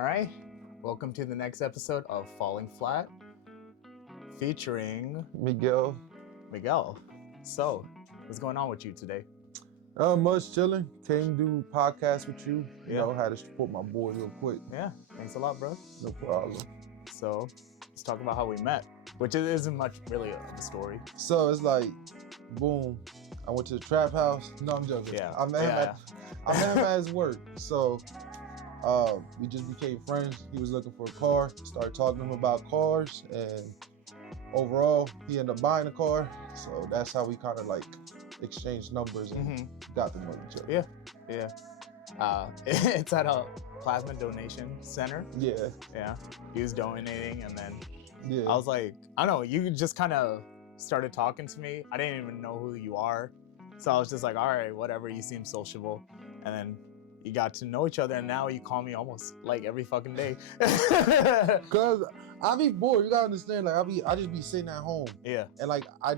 All right, welcome to the next episode of Falling Flat, featuring Miguel. Miguel. So, what's going on with you today? Much chilling. Came to do podcast with you. You Yeah. know, had to support my boy real quick. Yeah, thanks a lot, bro. No problem. So, let's talk about how we met, which isn't much really of a story. So it's like, boom. I went to the trap house. No, I'm joking. Yeah. I met him at his work. So we just became friends. He was looking for a car. Started talking to him about cars, and overall, he ended up buying a car. So that's how we kind of like exchanged numbers and got to know each other. Yeah. It's at a plasma donation center. Yeah. He was donating, and then Yeah. I was like, I don't know, you just kind of started talking to me. I didn't even know who you are. So I was just like, all right, whatever, you seem sociable. And then you got to know each other, and now you call me almost like every fucking day. Cause I be bored. You gotta understand. Like I just be sitting at home. Yeah. And like I'll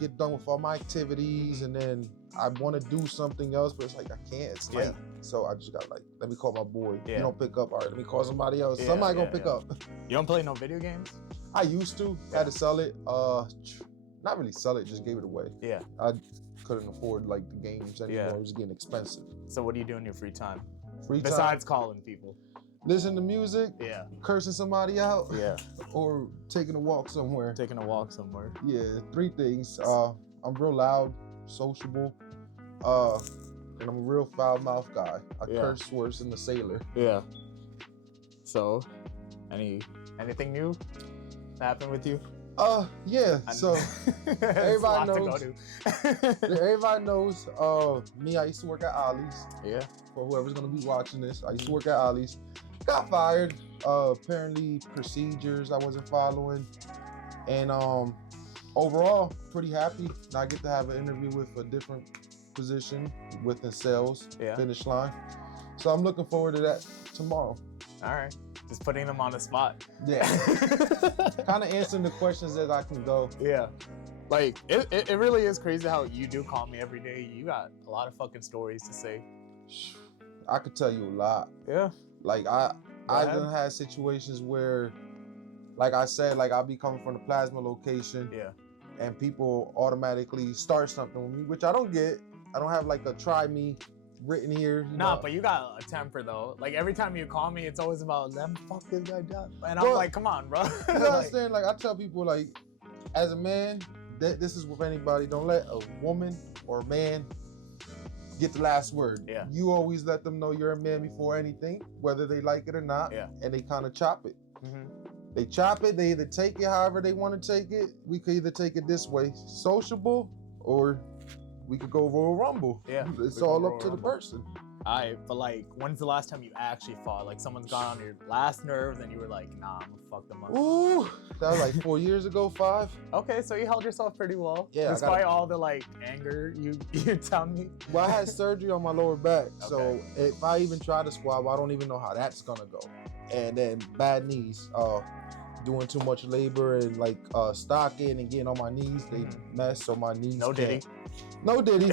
get done with all my activities, and then I want to do something else, but it's like I can't. It's late. So I just got like, let me call my boy. Yeah. You don't pick up. All right, let me call somebody else. Yeah, Somebody gonna pick up. You don't play no video games? I used to. Had to sell it. Not really sell it. Just gave it away. Yeah. I couldn't afford like the games anymore. Yeah. It was getting expensive. So what do you do in your free time? Free time. Besides calling people? Listen to music. Yeah. Cursing somebody out. Yeah. Or taking a walk somewhere. Taking a walk somewhere. Yeah, 3 things. I'm real loud, sociable, and I'm a real foul-mouthed guy. I curse worse than the sailor. Yeah. So, anything new that happened with you? Yeah. So everybody knows. knows. Everybody knows. Me, I used to work at Ollie's. Yeah. For whoever's gonna be watching this, I used to work at Ollie's. Got fired. Apparently procedures I wasn't following, and overall pretty happy. Now I get to have an interview with a different position within sales, finish line. So I'm looking forward to that tomorrow. All right. Just putting them on the spot. Yeah. Kind of answering the questions as I can go. Yeah. Like, it really is crazy how you do call me every day. You got a lot of fucking stories to say. I could tell you a lot. Yeah. Like, I've had situations where, like I said, like I'll be coming from the plasma location. Yeah. And people automatically start something with me, which I don't get. I don't have like a try me written here. Nah, but you got a temper though. Like every time you call me, it's always about them. Fuck this guy up. And I'm like, come on, bro. You understand? Like I tell people, like as a man, this is with anybody. Don't let a woman or a man get the last word. Yeah. You always let them know you're a man before anything, whether they like it or not. Yeah. And they kind of chop it. They chop it. They either take it however they want to take it. We could either take it this way, sociable, or we could go Royal Rumble. Yeah. It's all up to the person. Alright, but like, when's the last time you actually fought? Like someone's got on your last nerves and you were like, nah, I'm gonna fuck them up. Ooh, that was like 4 years ago, 5. Okay, so you held yourself pretty well. Yeah. Despite all the like anger you tell me. Well, I had surgery on my lower back. So if I even try to squat, I don't even know how that's gonna go. And then bad knees. Doing too much labor and like stocking and getting on my knees, they mess, so my knees No diddy. No diddy.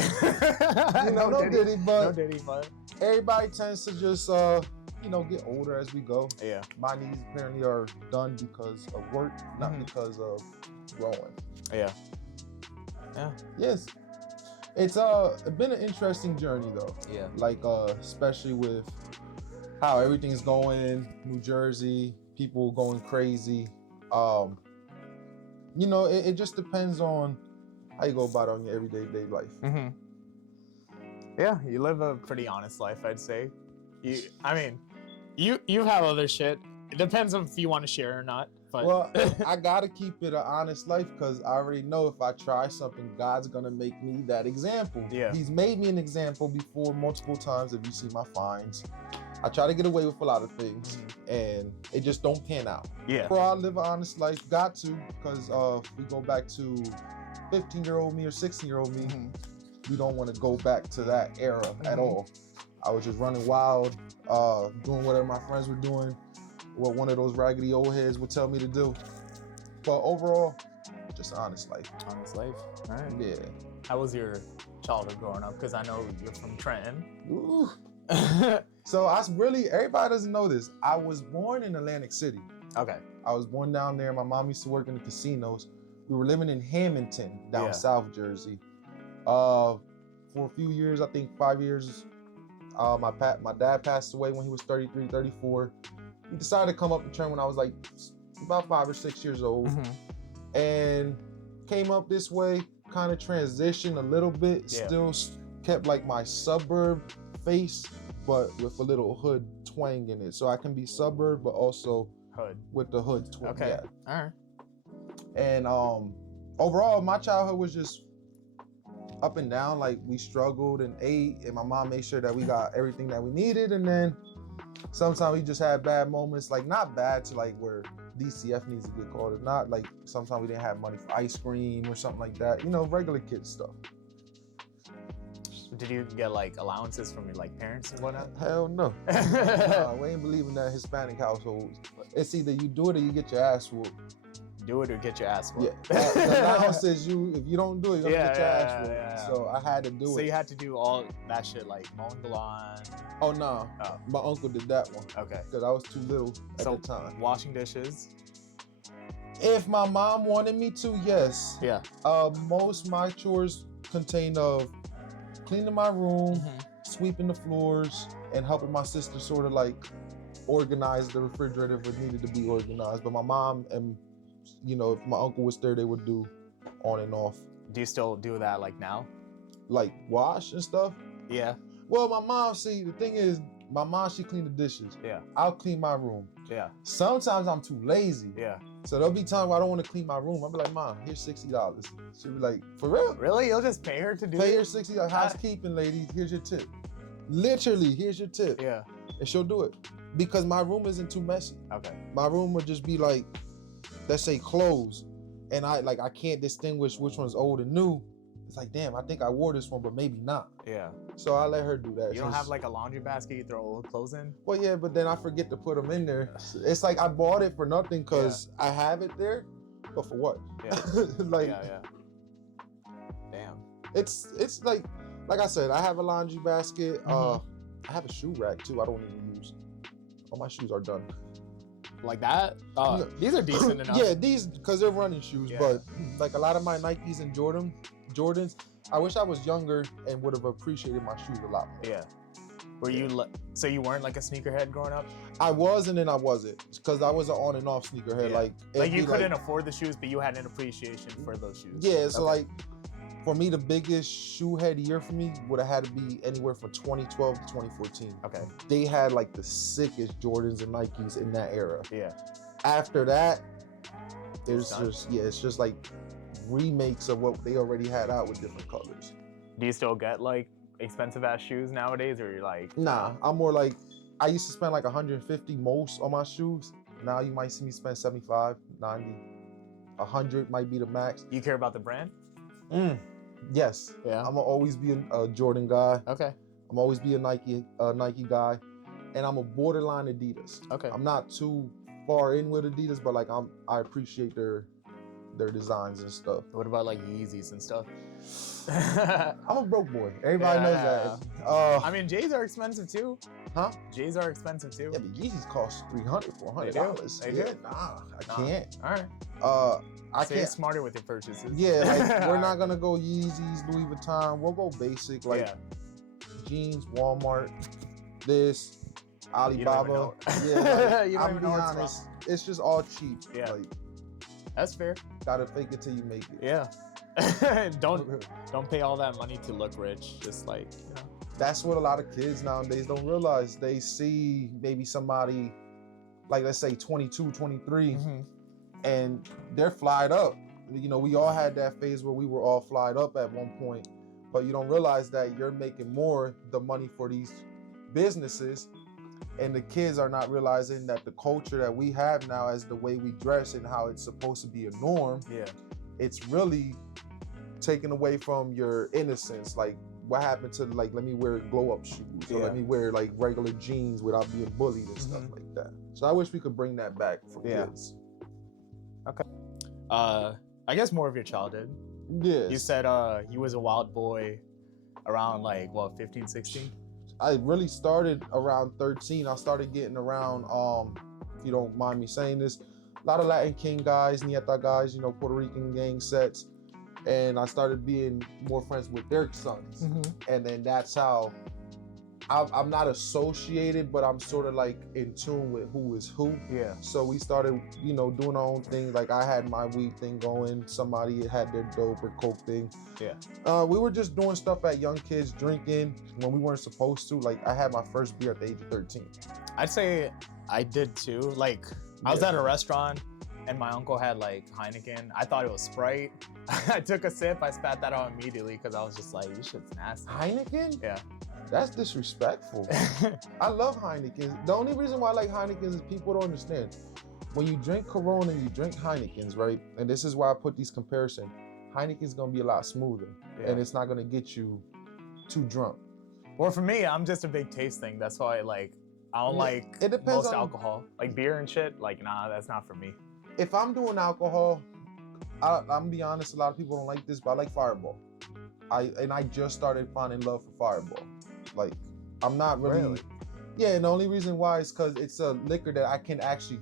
No diddy, but everybody tends to just get older as we go. Yeah. My knees apparently are done because of work, not because of growing. Yeah. Yeah. Yes. It's been an interesting journey though. Yeah. Like especially with how everything's going, New Jersey, people going crazy. It just depends on how you go about it on your everyday life. Yeah, you live a pretty honest life, I'd say. You have other shit. It depends on if you want to share or not. But well, I gotta keep it an honest life because I already know if I try something, God's gonna make me that example. Yeah. He's made me an example before multiple times. If you see my fines, I try to get away with a lot of things, and it just don't pan out. Yeah. Bro, I live an honest life. Got to, because if we go back to 15-year-old me or 16-year-old me, we don't want to go back to that era at all. I was just running wild, doing whatever my friends were doing, what one of those raggedy old heads would tell me to do. But overall, just an honest life. Honest life. All right. Yeah. How was your childhood growing up? Because I know you're from Trenton. Ooh. So everybody doesn't know this. I was born in Atlantic City. Okay. I was born down there. My mom used to work in the casinos. We were living in Hamilton, down Yeah. South Jersey. For a few years, I think 5 years, my dad passed away when he was 33, 34. He decided to come up the train when I was like about 5 or 6 years old, and came up this way, kind of transitioned a little bit, still kept like my suburb face, but with a little hood twang in it. So I can be suburb, but also hood with the hood twang. Okay. Yeah. All right. And overall, my childhood was just up and down. Like, we struggled and ate, and my mom made sure that we got everything that we needed. And then sometimes we just had bad moments, like not bad to like where DCF needs to get called. It's not like sometimes we didn't have money for ice cream or something like that. You know, regular kid stuff. Did you get like allowances from your like parents and whatnot? Hell no. We ain't believing that Hispanic households. It's either you do it or you get your ass whooped. Do it or get your ass whooped. Yeah, the allowance says if you don't do it, you're gonna get your ass whooped. Yeah. So I had to do it. So you had to do all that shit, like mowing the lawn. Oh no, my uncle did that one. Okay. Because I was too little at the time. Washing dishes. If my mom wanted me to, yes. Yeah. Most my chores contain of cleaning my room, sweeping the floors, and helping my sister sort of like organize the refrigerator if it needed to be organized. But my mom and, you know, if my uncle was there, they would do on and off. Do you still do that like now? Like wash and stuff? Yeah. Well, my mom, see, the thing is, my mom, she cleaned the dishes. Yeah. I'll clean my room. Yeah. Sometimes I'm too lazy. Yeah. So there'll be times where I don't want to clean my room. I'll be like, Mom, here's $60. She'll be like, for real? Really? You'll just pay her to do it? Pay her $60. Housekeeping, lady, here's your tip. Literally, here's your tip. Yeah. And she'll do it. Because my room isn't too messy. Okay. My room would just be like, let's say clothes. And I can't distinguish which one's old and new. It's like, damn, I think I wore this one, but maybe not. Yeah. So I let her do that. You don't have like a laundry basket you throw old clothes in? Well, yeah, but then I forget to put them in there. It's like I bought it for nothing because I have it there, but for what? Yeah. Like, yeah. Damn. It's like I said, I have a laundry basket. I have a shoe rack too. I don't even use. All my shoes are done. Like that? These are decent enough. Yeah, these because they're running shoes, but like a lot of my Nikes and Jordans, I wish I was younger and would have appreciated my shoes a lot more. Yeah. Were you so you weren't like a sneakerhead growing up? I was, and then I wasn't, because I was an on and off sneakerhead. Yeah. Like you couldn't afford the shoes, but you had an appreciation for those shoes. Yeah, so like for me, the biggest shoe head year for me would have had to be anywhere from 2012 to 2014. Okay. They had like the sickest Jordans and Nikes in that era. Yeah. After that, it's just like remakes of what they already had out with different colors. Do you still get like expensive ass shoes nowadays, or you're like? Nah, I'm more like, I used to spend like 150 most on my shoes. Now you might see me spend 75, 90, 100 might be the max. You care about the brand? Yes. Yeah. I'm gonna always be a Jordan guy. Okay. I'm always be a Nike guy, and I'm a borderline Adidas. Okay. I'm not too far in with Adidas, but like I appreciate their designs and stuff. What about like Yeezys and stuff? I'm a broke boy. Everybody knows that. I mean, J's are expensive too. Huh? J's are expensive too. Yeah, but Yeezys cost $300, $400. They do? Nah, I can't. All right. I So can't. you're smarter with your purchases. Yeah, like we're not gonna go Yeezys, Louis Vuitton. We'll go basic, like jeans, Walmart, this, Alibaba. You don't even I'm know be honest. It's just all cheap. Yeah. Like, that's fair. gotta fake it till you make it. Yeah. don't pay all that money to look rich. Just like, you know. That's what a lot of kids nowadays don't realize. They see maybe somebody, like let's say 22, 23, and they're flyed up. You know, we all had that phase where we were all flyed up at one point, but you don't realize that you're making more the money for these businesses, and the kids are not realizing that the culture that we have now as the way we dress and how it's supposed to be a norm, it's really taken away from your innocence. Like, what happened to like, let me wear glow up shoes, or let me wear like regular jeans without being bullied and stuff like that. So I wish we could bring that back for kids. Okay. I guess more of your childhood. Yes. You said you was a wild boy around like what, 15, 16? I really started around 13. I started getting around, if you don't mind me saying this, a lot of Latin King guys, Nieta guys, you know, Puerto Rican gang sets. And I started being more friends with their sons. And then that's how I'm not associated, but I'm sort of like in tune with who is who. Yeah. So we started, you know, doing our own thing. Like I had my weed thing going. Somebody had their dope or coke thing. Yeah. We were just doing stuff at young kids, drinking when we weren't supposed to. Like I had my first beer at the age of 13. I'd say I did too. Like I was at a restaurant and my uncle had like Heineken. I thought it was Sprite. I took a sip. I spat that out immediately because I was just like, this shit's nasty. Heineken? Yeah. That's disrespectful. I love Heineken. The only reason why I like Heinekens is people don't understand. When you drink Corona and you drink Heinekens, right? And this is why I put these comparisons. Heineken's gonna be a lot smoother, and it's not gonna get you too drunk. Well, for me, I'm just a big taste thing. That's why I don't like it depends most on alcohol. Like beer and shit, like nah, that's not for me. If I'm doing alcohol, I'm gonna be honest, a lot of people don't like this, but I like Fireball. I just started finding love for Fireball. Like, I'm not really. Yeah, and the only reason why is because it's a liquor that I can actually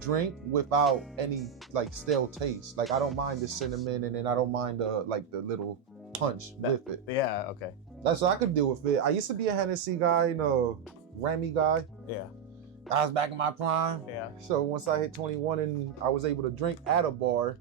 drink without any like stale taste. Like I don't mind the cinnamon, and then I don't mind the little punch with it. Yeah, okay. That's what I could deal with it. I used to be a Hennessy guy and a Remy guy. Yeah. I was back in my prime. Yeah. So once I hit 21 and I was able to drink at a bar,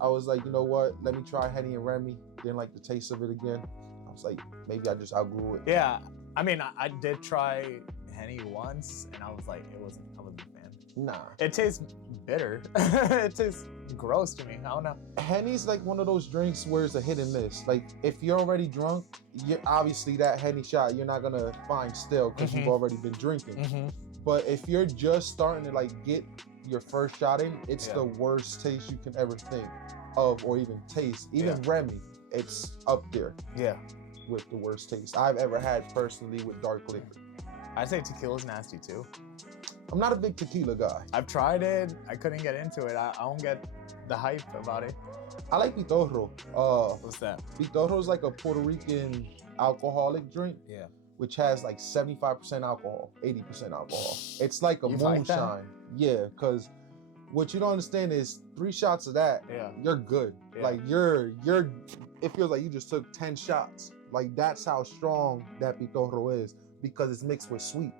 I was like, you know what? Let me try Henny and Remy. Didn't like the taste of it again. I was like, maybe I just outgrew it. Yeah. I mean, I did try Henny once, and I was like, I wasn't a fan. Nah. It tastes bitter. It tastes gross to me. I don't know. Henny's like one of those drinks where it's a hit and miss. Like if you're already drunk, you're obviously that Henny shot you're not gonna find still because you've already been drinking. But if you're just starting to like get your first shot in, it's the worst taste you can ever think of or even taste. Even Remy, it's up there. Yeah. With the worst taste I've ever had personally with dark liquor. I'd say tequila's nasty too. I'm not a big tequila guy. I've tried it. I couldn't get into it. I don't get the hype about it. I like pitorro. What's that? Pitorro is like a Puerto Rican alcoholic drink. Yeah. Which has like 75% alcohol, 80% alcohol. It's like a Like moonshine. Yeah, because what you don't understand is 3 shots of that, you're good. Yeah. Like it feels like you just took 10 shots. Like that's how strong that pitorro is because it's mixed with sweet.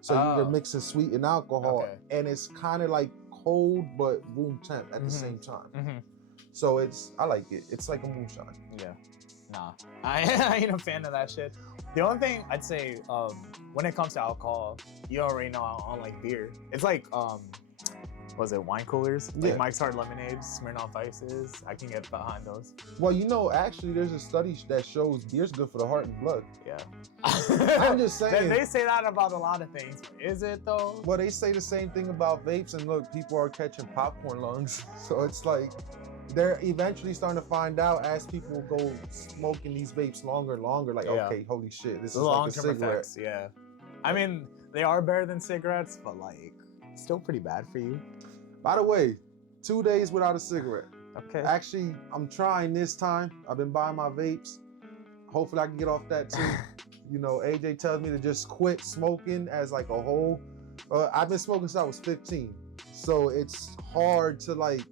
So you're mixing sweet and alcohol, and it's kind of like cold but room temp at the same time. So I like it. It's like a moonshine. Yeah. Nah, I ain't a fan of that shit. The only thing I'd say, when it comes to alcohol, you already know I don't like beer. It's like, was it wine coolers? Like Mike's Hard Lemonade, Smirnoff Ices. I can get behind those. Well, you know, actually, there's a study that shows beer's good for the heart and blood. Yeah. I'm just saying. They say that about a lot of things. Is it though? Well, they say the same thing about vapes, and look, people are catching popcorn lungs. So it's like, they're eventually starting to find out as people go smoking these vapes longer and longer, like, okay, holy shit, this is like a cigarette. Effects, yeah. I mean, they are better than cigarettes, but like, still pretty bad for you. By the way, 2 days without a cigarette. Okay. Actually, I'm trying this time. I've been buying my vapes. Hopefully I can get off that too. You know, AJ tells me to just quit smoking as like a whole. I've been smoking since I was 15. So it's hard to like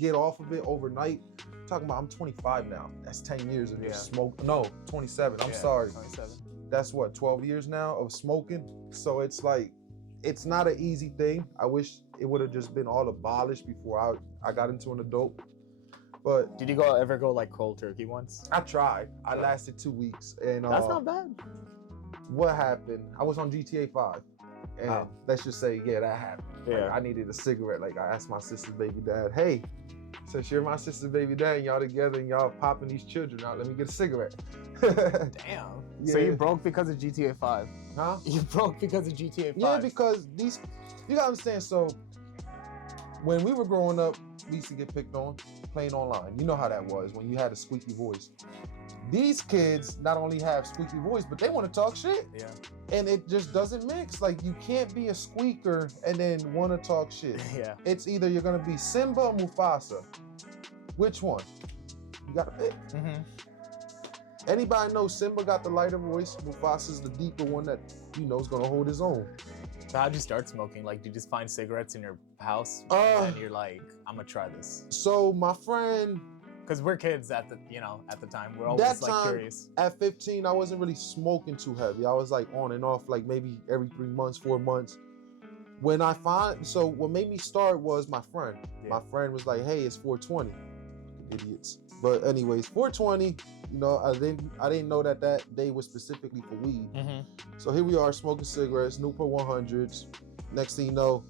get off of it overnight. I'm talking about I'm 25 now. That's 10 years of just smoke. No, 27. I'm sorry. 27. That's what, 12 years now of smoking. So it's like, it's not an easy thing. I wish it would have just been all abolished before I got into an adult. But did you ever go like cold turkey once? I tried. I lasted 2 weeks, and that's not bad. What happened? I was on GTA 5, and let's just say, that happened. Yeah. Like, I needed a cigarette. Like I asked my sister's baby dad, "Hey, since you're my sister's baby dad, and y'all together, and y'all popping these children out, let me get a cigarette." Damn. Yeah. So you broke because of GTA 5? Huh? You broke because of GTA 5? Yeah, because you gotta understand. So when we were growing up, we used to get picked on playing online. You know how that was when you had a squeaky voice. These kids not only have squeaky voice, but they want to talk shit. Yeah. And it just doesn't mix. Like, you can't be a squeaker and then want to talk shit. Yeah. It's either you're gonna be Simba or Mufasa. Which one? You gotta pick. Anybody knows Simba got the lighter voice, Mufasa's the deeper one that, you know, is gonna hold his own. So how'd you start smoking? Like, did you just find cigarettes in your house and you're like, I'm gonna try this? So my friend, because we're kids at the time, we're always like curious. At 15, I wasn't really smoking too heavy. I was like on and off, like maybe every 3 months, 4 months. So what made me start was my friend. Yeah. My friend was like, hey, it's 420. Idiots. But anyways, 420, you know, I didn't know that day was specifically for weed. Mm-hmm. So here we are smoking cigarettes, Newport 100s. Next thing you know,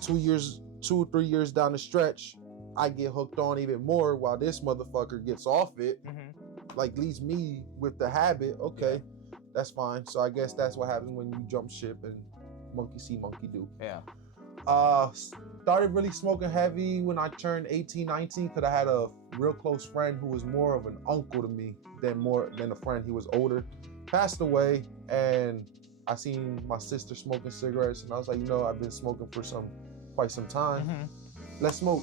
2 or 3 years down the stretch, I get hooked on even more while this motherfucker gets off it. Mm-hmm. Like leaves me with the habit. Okay, that's fine. So I guess that's what happens when you jump ship and monkey see, monkey do. Yeah. Started really smoking heavy when I turned 18, 19, because I had a real close friend who was more of an uncle to me than a friend. He was older, passed away, and I seen my sister smoking cigarettes, and I was like, you know, I've been smoking for quite some time. Mm-hmm. Let's smoke.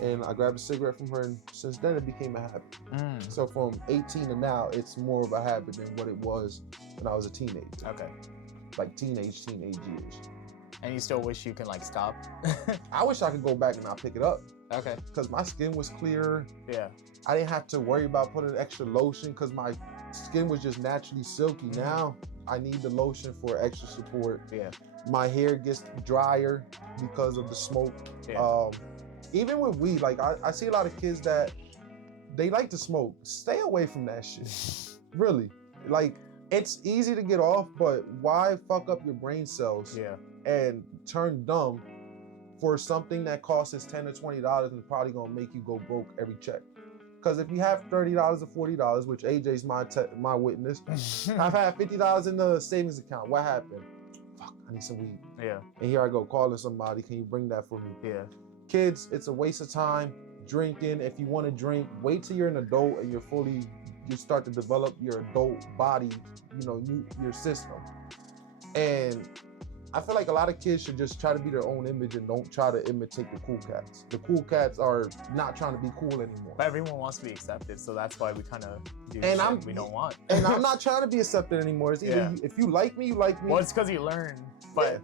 And I grabbed a cigarette from her, and since then it became a habit. Mm. So from 18 to now, it's more of a habit than what it was when I was a teenager. Okay. Like teenage years. And you still wish you can like stop? I wish I could go back and not pick it up. Okay. Because my skin was clearer. Yeah. I didn't have to worry about putting extra lotion because my skin was just naturally silky. Mm-hmm. Now I need the lotion for extra support. Yeah. My hair gets drier because of the smoke. Yeah. Even with weed, like I see a lot of kids that they like to smoke. Stay away from that shit. Really. Like, it's easy to get off, but why fuck up your brain cells and turn dumb for something that costs us $10 to $20 and probably gonna make you go broke every check? Because if you have $30 or $40, which AJ's my witness, I've had $50 in the savings account. What happened? Fuck, I need some weed. Yeah. And here I go calling somebody. Can you bring that for me? Yeah. Kids, it's a waste of time drinking. If you want to drink, wait till you're an adult and you start to develop your adult body, you know, your system. And I feel like a lot of kids should just try to be their own image and don't try to imitate the cool cats. The cool cats are not trying to be cool anymore. But everyone wants to be accepted, so that's why we kind of do shit we don't want. And I'm not trying to be accepted anymore. It's either if you like me, you like me. Well, it's because you learn, but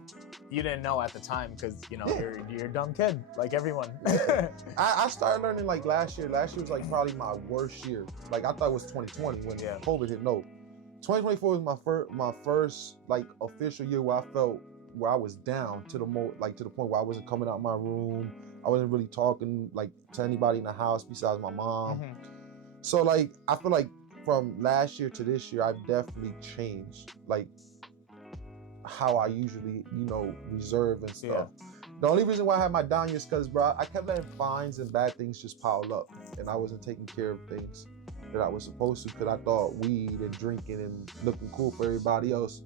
you didn't know at the time because, you know, you're a dumb kid, like everyone. I started learning like last year. Last year was like probably my worst year. Like I thought it was 2020 when COVID hit. No, 2024 was my first like official year where I was down to the point where I wasn't coming out my room. I wasn't really talking like to anybody in the house besides my mom. Mm-hmm. So like I feel like from last year to this year, I've definitely changed like how I usually, you know, reserve and stuff. Yeah. The only reason why I had my down years because, bro, I kept letting fines and bad things just pile up, and I wasn't taking care of things that I was supposed to because I thought weed and drinking and looking cool for everybody else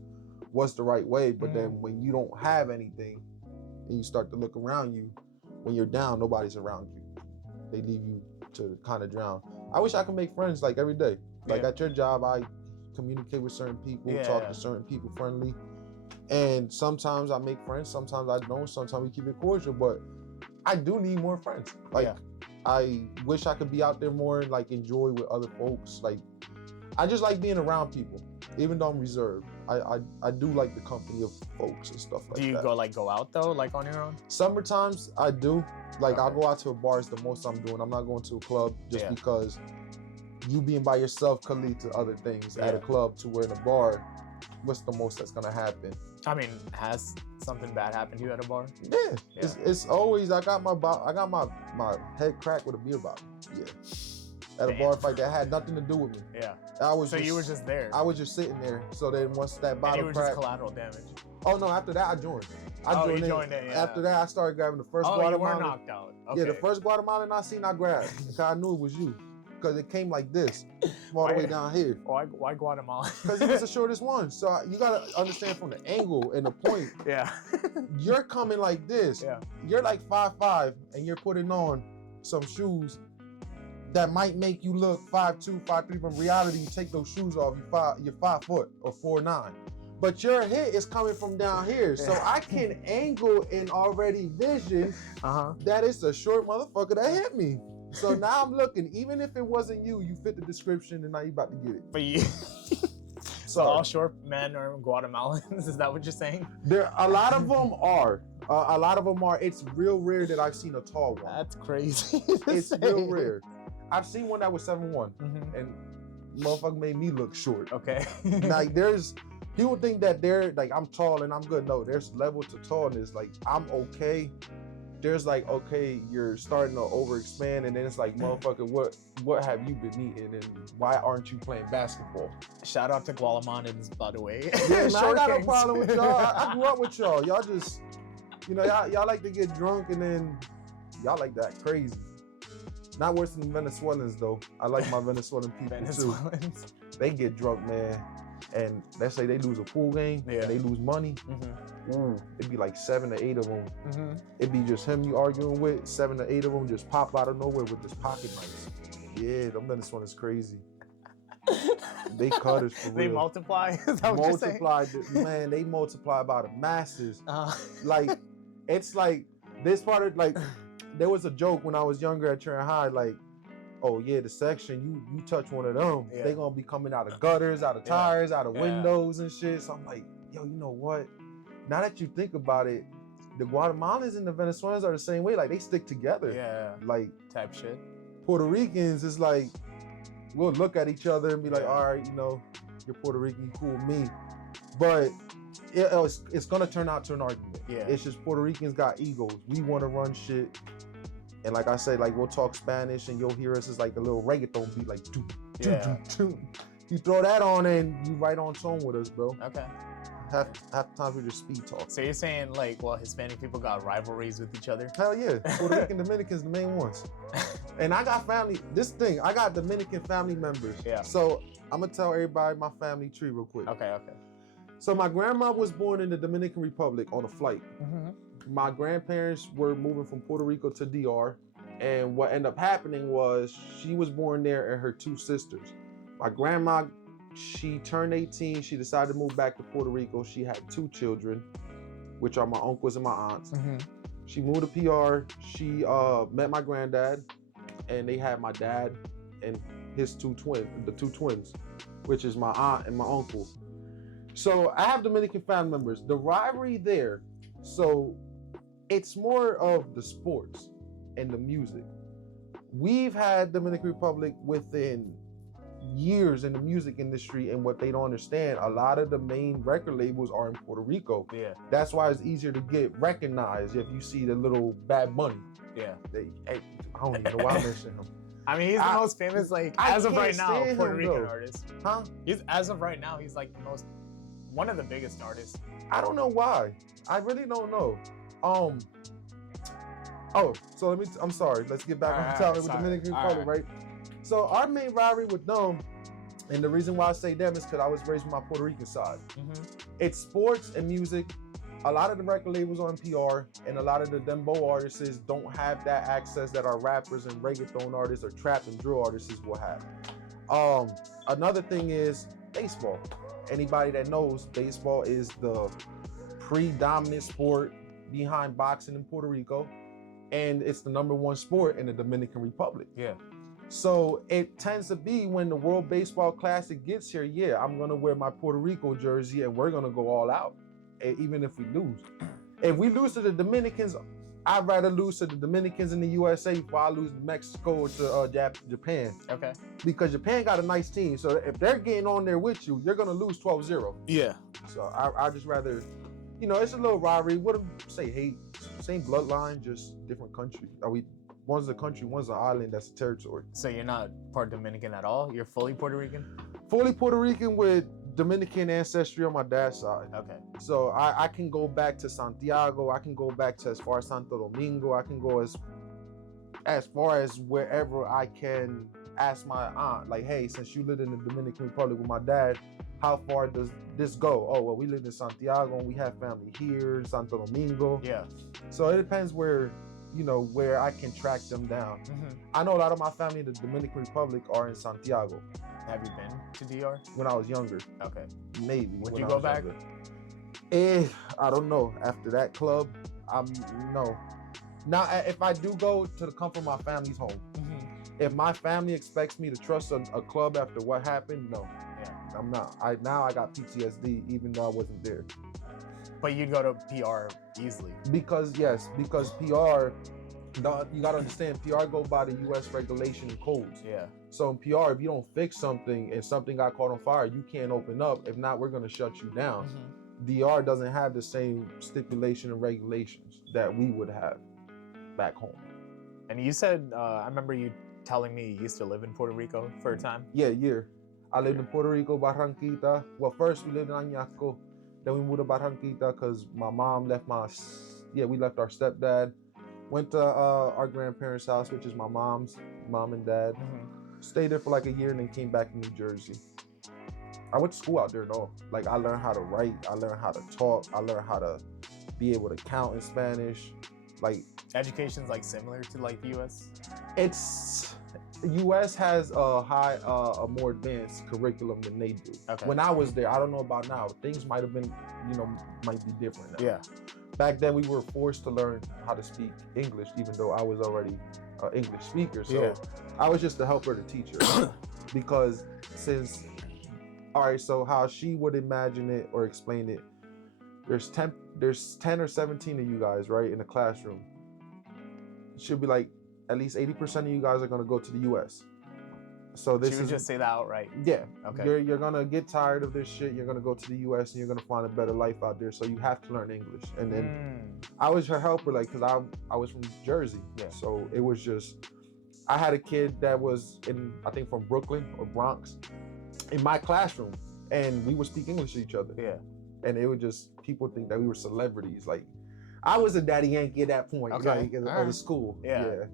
was the right way. But then when you don't have anything and you start to look around you, when you're down, nobody's around you. They leave you to kind of drown. I wish I could make friends like every day. Like at your job, I communicate with certain people, talk to certain people friendly. And sometimes I make friends, sometimes I don't, sometimes we keep it cordial, but I do need more friends. Like, I wish I could be out there more and like enjoy with other folks. Like, I just like being around people, even though I'm reserved. I do like the company of folks and stuff like that. Do you go out though, like on your own? Summer times I do. Like I'll go out to a bar is the most I'm doing. I'm not going to a club just because you being by yourself could lead to other things at a club. To where in a bar, what's the most that's gonna happen? I mean, has something bad happened to you at a bar? Yeah. It's always I got my head cracked with a beer bottle. Yeah. At a bar fight that had nothing to do with me. Yeah. You were just there. I was just sitting there. So then once that bottle cracked, just collateral damage. Oh no! After that, I joined. You joined in. Yeah. After that, I started grabbing the first Guatemalan. You were knocked out. Okay. Yeah, the first Guatemalan I seen, I grabbed because I knew it was you. Because it came like this, all the way down here. Why Guatemala? Because it was the shortest one. So you gotta understand from the angle and the point. Yeah. You're coming like this. Yeah. You're like 5'5", and you're putting on some shoes that might make you look 5'2", 5'3". From reality, you take those shoes off, you're 5 foot or 4'9". But your hit is coming from down here. So I can angle and already vision that it's a short motherfucker that hit me. So now I'm looking. Even if it wasn't you, you fit the description, and now you about to get it. But you, so all short men are Guatemalans. Is that what you're saying? A lot of them are. A lot of them are. It's real rare that I've seen a tall one. That's crazy. It's real rare. I've seen one that was 7'1", and motherfucker made me look short. Okay. Like there's people think that they're like I'm tall and I'm good. No, there's level to tallness. Like I'm okay. There's like, okay, you're starting to overexpand, and then it's like, motherfucker, what have you been eating, and why aren't you playing basketball? Shout out to Guatemalans, by the way. Yeah, man, I got no problem with y'all. I grew up with y'all. Y'all just, y'all like to get drunk, and then y'all like that crazy. Not worse than Venezuelans though. I like my Venezuelan people too. They get drunk, man. And let's say they lose a pool game and they lose money. It'd be like 7 to 8 of them. It'd be just him you arguing with. 7 to 8 of them just pop out of nowhere with this pocket knife. Yeah, them Venezuelans crazy. They cutters for real. They multiply. Is that what you're saying? Man, they multiply by the masses. Like it's like this part of like there was a joke when I was younger at Trent High, like, oh yeah, the section, you touch one of them, they gonna be coming out of gutters, out of tires, out of windows and shit. So I'm like, yo, you know what? Now that you think about it, the Guatemalans and the Venezuelans are the same way. Like they stick together. Yeah. Like type shit. Puerto Ricans is like, we'll look at each other and be like, all right, you're Puerto Rican, you cool with me. But it's gonna turn out to an argument. Yeah. It's just Puerto Ricans got egos. We wanna run shit. And like I say, like we'll talk Spanish and you'll hear us as like a little reggaeton beat, like doo, doo, doo, doo. You throw that on and you right on tone with us, bro. Okay. Half the time we just speed talk. So you're saying like, well, Hispanic people got rivalries with each other? Hell yeah. Puerto Rican Dominicans, the main ones. And I got family, I got Dominican family members. Yeah. So I'm gonna tell everybody my family tree real quick. Okay. So my grandma was born in the Dominican Republic on a flight. My grandparents were moving from Puerto Rico to DR, and what ended up happening was she was born there and her 2 sisters. My grandma, she turned 18, she decided to move back to Puerto Rico. She had 2 children, which are my uncles and my aunts. She moved to PR, she met my granddad, and they had my dad and his 2 twins, which is my aunt and my uncle. So I have Dominican family members. The rivalry there, so it's more of the sports and the music. We've had Dominican Republic within years in the music industry, and what they don't understand, a lot of the main record labels are in Puerto Rico. Yeah. That's why it's easier to get recognized if you see the little Bad Bunny. Yeah. I don't even know why I mentioned him. I mean, he's the most famous, like, as of right now, Puerto Rican artist. Huh? As of right now, he's like one of the biggest artists. I don't know why. I really don't know. So I'm sorry. Let's get back on topic with Dominican Republic, right? So our main rivalry with them, and the reason why I say them is because I was raised with my Puerto Rican side. It's sports and music. A lot of the record labels are in PR, and a lot of the dembow artists don't have that access that our rappers and reggaeton artists or trap and drill artists will have. Another thing is baseball. Anybody that knows, baseball is the predominant sport behind boxing in Puerto Rico, and it's the #1 sport in the Dominican Republic. Yeah. So it tends to be when the World Baseball Classic gets here, I'm gonna wear my Puerto Rico jersey and we're gonna go all out, even if we lose. If we lose to the Dominicans, I'd rather lose to the Dominicans in the USA before I lose to Mexico to Japan. Okay. Because Japan got a nice team, so if they're getting on there with you, you're gonna lose 12-0. Yeah. So I just rather, it's a little rivalry. Wouldn't say hate, same bloodline, just different country. One's a country, one's an island, that's a territory. So you're not part Dominican at all? You're fully Puerto Rican? Fully Puerto Rican with Dominican ancestry on my dad's side. Okay. So I can go back to Santiago, I can go back to as far as Santo Domingo, I can go as far as wherever I can ask my aunt, like, hey, since you lived in the Dominican Republic with my dad, how far does this go? Oh, well, we live in Santiago and we have family here, Santo Domingo. Yeah. So it depends where I can track them down. I know a lot of my family in the Dominican Republic are in Santiago. Have you been to DR? When I was younger. Okay. Maybe. Would you go back? I don't know. After that club, no. Now, if I do go to the comfort of my family's home, If my family expects me to trust a club after what happened, no, Yeah. I'm not. I got PTSD even though I wasn't there. But you'd go to PR easily. Because PR, you gotta understand, PR go by the U.S. regulation and codes. Yeah. So in PR, if you don't fix something and something got caught on fire, you can't open up. If not, we're gonna shut you down. DR doesn't have the same stipulation and regulations that we would have back home. And you said, I remember you telling me you used to live in Puerto Rico for a time. Yeah, year. I lived in Puerto Rico, Barranquita. Well, first we lived in Añasco. Then we moved to Barranquita because my mom left we left our stepdad. Went to our grandparents' house, which is my mom's mom and dad. Stayed there for like a year and then came back to New Jersey. I went to school out there though. Like I learned how to write, I learned how to talk, I learned how to be able to count in Spanish. Like education's like similar to like the US? It's US has a more advanced curriculum than they do. Okay. When I was there, I don't know about now. Things might have been, might be different now. Yeah. Back then we were forced to learn how to speak English, even though I was already an English speaker. So I was just the helper to teacher. Because so how she would imagine it or explain it, there's 10 or 17 of you guys, right, in the classroom. She'll be like, at least 80% of you guys are gonna go to the US. So this she would just say that outright. Yeah. Okay. You're gonna get tired of this shit. You're gonna go to the US and you're gonna find a better life out there. So you have to learn English. And then I was her helper, like, cause I was from Jersey. Yeah. So it was just, I had a kid that was I think from Brooklyn or Bronx in my classroom, and we would speak English to each other. Yeah. And it would just, people think that we were celebrities. Like, I was a daddy Yankee at that point. Okay. Like, at the school. Yeah.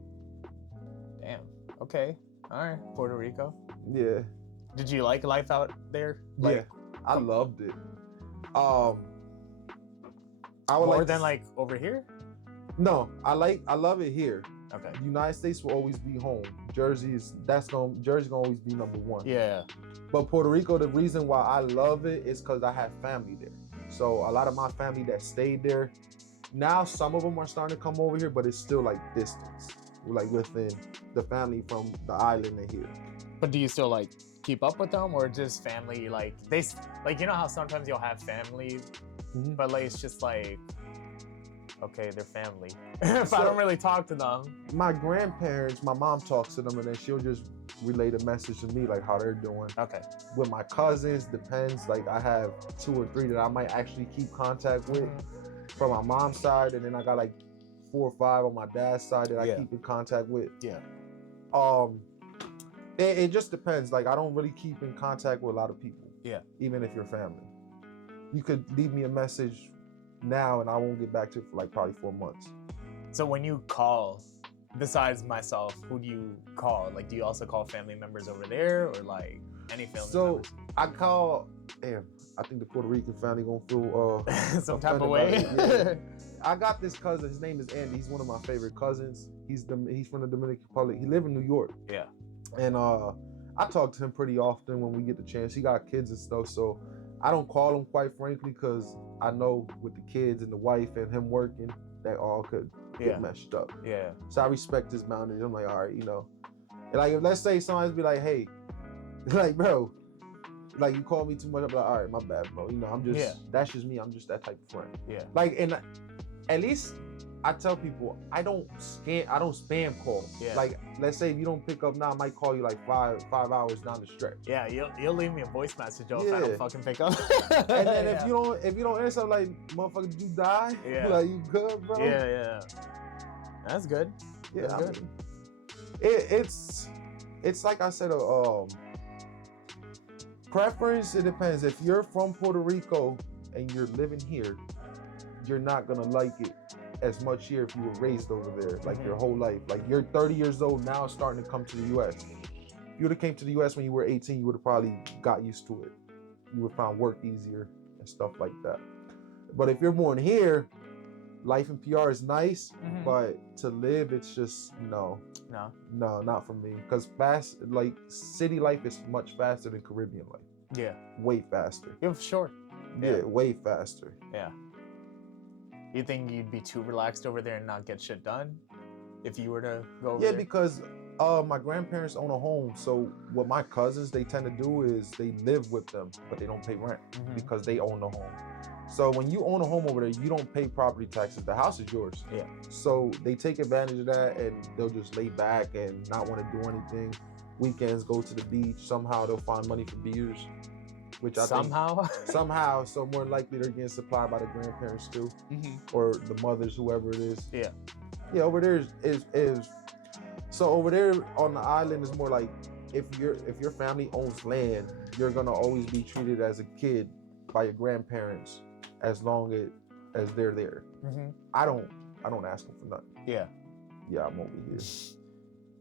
Damn. Okay. All right. Puerto Rico. Yeah. Did you like life out there? Yeah. I loved it. I would more than like over here? No, I love it here. Okay. The United States will always be home. Jersey's gonna always be number one. Yeah. But Puerto Rico, the reason why I love it is because I have family there. So a lot of my family that stayed there, now some of them are starting to come over here, but it's still like distance, like within the family from the island and here. But do you still like keep up with them, or just family? Like they, like, you know how sometimes you'll have family, but like it's just like, okay, they're family. If I don't really talk to them. My grandparents, my mom talks to them, and then she'll just relay the message to me, like how they're doing. Okay. With my cousins, depends. Like I have 2 or 3 that I might actually keep contact with from my mom's side, and then I got like 4 or 5 on my dad's side that I keep in contact with. Yeah. It just depends. Like I don't really keep in contact with a lot of people. Yeah. Even if you're family, you could leave me a message now, and I won't get back to it for like probably 4 months. So when you call, besides myself, who do you call? Like, do you also call family members over there, or like any family members? I call. Damn, I think the Puerto Rican family gonna feel some type of way. Yeah. I got this cousin. His name is Andy. He's one of my favorite cousins. He's from the Dominican Republic. He live in New York. Yeah. And I talk to him pretty often when we get the chance. He got kids and stuff, so I don't call him, quite frankly, because I know with the kids and the wife and him working, that all could get messed up. Yeah. So I respect his boundaries. I'm like, all right, And like, if let's say somebody's be like, hey, like, bro, like you call me too much, I'm like, all right, my bad, bro. I'm just, that's just me. I'm just that type of friend. Yeah. Like, and at least I tell people, I don't spam call. Yeah. Like, let's say if you don't pick up now, I might call you like five hours down the stretch. Yeah, you'll leave me a voice message if I don't fucking pick up. And then if you don't answer, I'm like, motherfucker, did you die? Yeah. Like, you good, bro? Yeah. That's good. Yeah, that's good. It's like I said, preference, it depends. If you're from Puerto Rico and you're living here, you're not gonna like it as much here if you were raised over there, like your whole life. Like you're 30 years old now, starting to come to the US. If you would have came to the US when you were 18, you would have probably got used to it. You would have found work easier and stuff like that. But if you're born here, life in PR is nice, but to live, it's just no, not for me. Because city life is much faster than Caribbean life. Yeah, way faster. Yeah, for sure. Yeah, way faster. Yeah. You think you'd be too relaxed over there and not get shit done if you were to go over there? Yeah, because My grandparents own a home, so what my cousins they tend to do is they live with them, but they don't pay rent because they own the home. So when you own a home over there, you don't pay property taxes. The house is yours. Yeah. So they take advantage of that, and they'll just lay back and not want to do anything. Weekends, go to the beach. Somehow they'll find money for beers, which I think somehow. So more likely they're getting supplied by the grandparents too, or the mothers, whoever it is. Yeah. Yeah. Over there is so over there on the island is more like if your family owns land, you're gonna always be treated as a kid by your grandparents as long as they're there. I don't ask them for nothing. Yeah. Yeah, I'm over here.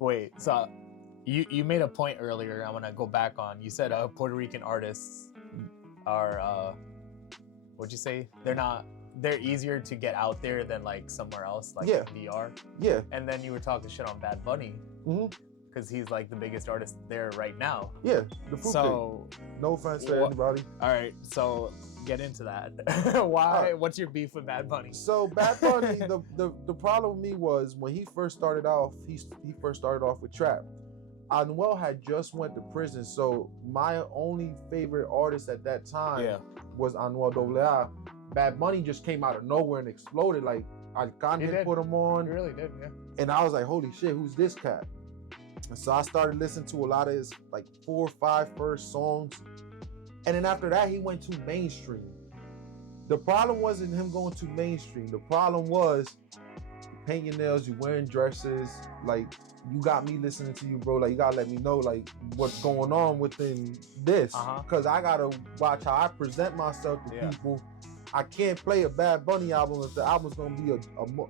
Wait, so you made a point earlier. I want to go back on. You said Puerto Rican artists are what'd you say? They're easier to get out there than like somewhere else, like DR. Yeah. And then you were talking shit on Bad Bunny. Because he's like the biggest artist there right now. Yeah, the fruit so cake. No offense to anybody. All right, so get into that. Why? What's your beef with Bad Bunny? So Bad Bunny, the problem with me was when he first started off, he first started off with trap. Anuel had just went to prison, so my only favorite artist at that time was Anuel AA. Bad Bunny just came out of nowhere and exploded. Like Alcántara put him on. He really did, yeah. And I was like, holy shit, who's this cat? And so I started listening to a lot of his like 4 or 5 first songs. And then after that, he went to mainstream. The problem wasn't him going to mainstream. The problem was you paint your nails, you wearing dresses. Like, you got me listening to you, bro. Like, you gotta let me know like what's going on within this. Cause I gotta watch how I present myself to people. I can't play a Bad Bunny album if the album's gonna be a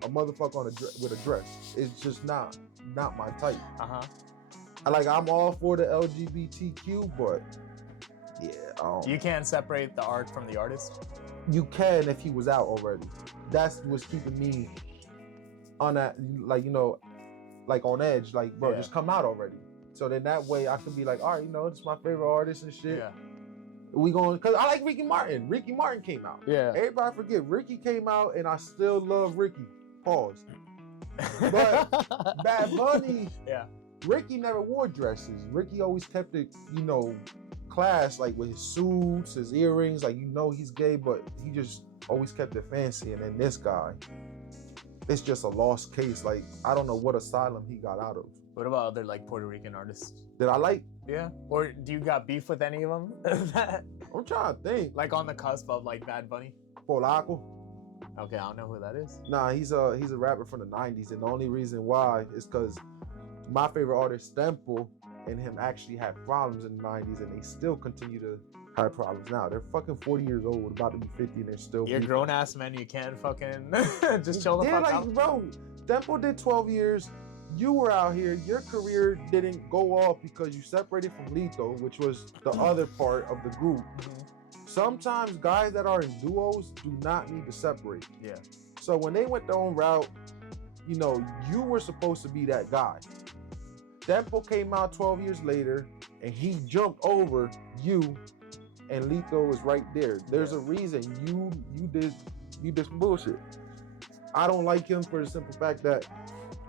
motherfucker on with a dress. It's just not my type. I'm all for the LGBTQ, but yeah, you can't separate the art from the artist. You can if he was out already. That's what's keeping me on that, like, you know, like on edge. Like, bro, just come out already. So then that way I can be like, all right, you know, it's my favorite artist and shit. We going, cause I like Ricky Martin. Ricky Martin came out. Yeah. Everybody forget Ricky came out, and I still love Ricky. Pause. But Bad Bunny, Ricky never wore dresses. Ricky always kept it, you know, class, like with his suits, his earrings. Like, you know, he's gay, but he just always kept it fancy. And then this guy, it's just a lost case. Like, I don't know what asylum he got out of. What about other like Puerto Rican artists? That I like? Yeah. Or do you got beef with any of them? I'm trying to think. Like on the cusp of like Bad Bunny? Polaco. Okay, I don't know who that is. Nah, he's a rapper from the 90s, and the only reason why is because my favorite artist, Tempo, and him actually had problems in the 90s, and they still continue to have problems now. They're fucking 40 years old, about to be 50, and they're still You're grown ass man, you can't fucking just chill the fuck out. Bro, Tempo did 12 years. You were out here, your career didn't go off because you separated from Lito, which was the other part of the group. Sometimes guys that are in duos do not need to separate. Yeah. So when they went their own route, you know, you were supposed to be that guy. Tempo came out 12 years later, and he jumped over you, and Lito was right there. There's a reason you did some bullshit. I don't like him for the simple fact that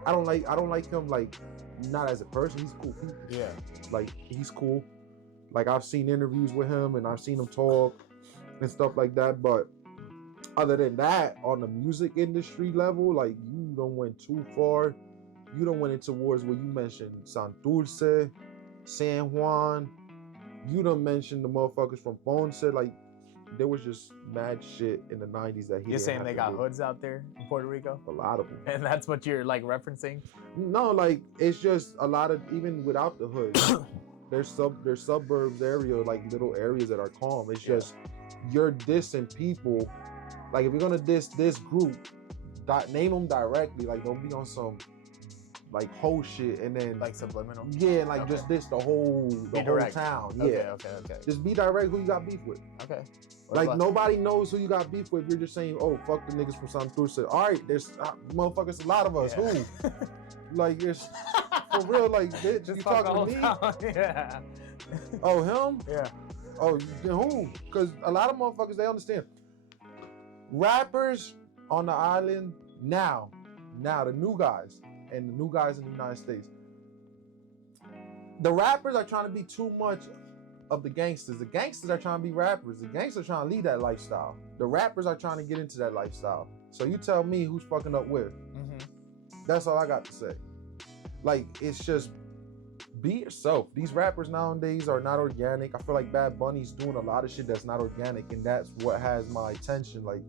I don't like him, like, not as a person. He's cool people. Yeah. Like, he's cool. Like, I've seen interviews with him and I've seen him talk and stuff like that. But other than that, on the music industry level, like, you don't went too far. You don't went into wars where you mentioned Santurce, San Juan. You done mentioned the motherfuckers from Ponce. Like, there was just mad shit in the 90s that he You're saying they got hoods out there in Puerto Rico? A lot of them. And that's what you're, like, referencing? No, like, it's just a lot of, even without the hood, there's suburbs area, like little areas that are calm. It's just, you're dissing people. Like, if you're gonna diss this group, name them directly. Like, don't be on some, like, whole shit and then like subliminal. Yeah, like just diss the whole town. Yeah. Okay. Just be direct who you got beef with. Okay. Like, nobody knows who you got beef with. You're just saying, oh, fuck the niggas from Santurce. All right, there's motherfuckers, a lot of us. Who? Like, it's for real. Like, bitch, you talking to me? Yeah. Oh, him? Yeah. Oh, who? Because a lot of motherfuckers, they understand. Rappers on the island now, the new guys and the new guys in the United States, The rappers are trying to be too much of the gangsters. The gangsters are trying to be rappers. The gangsters are trying to lead that lifestyle. The rappers are trying to get into that lifestyle. So you tell me who's fucking up with. That's all I got to say. Like, it's just be yourself. These rappers nowadays are not organic. I feel like Bad Bunny's doing a lot of shit that's not organic, and that's what has my attention. Like,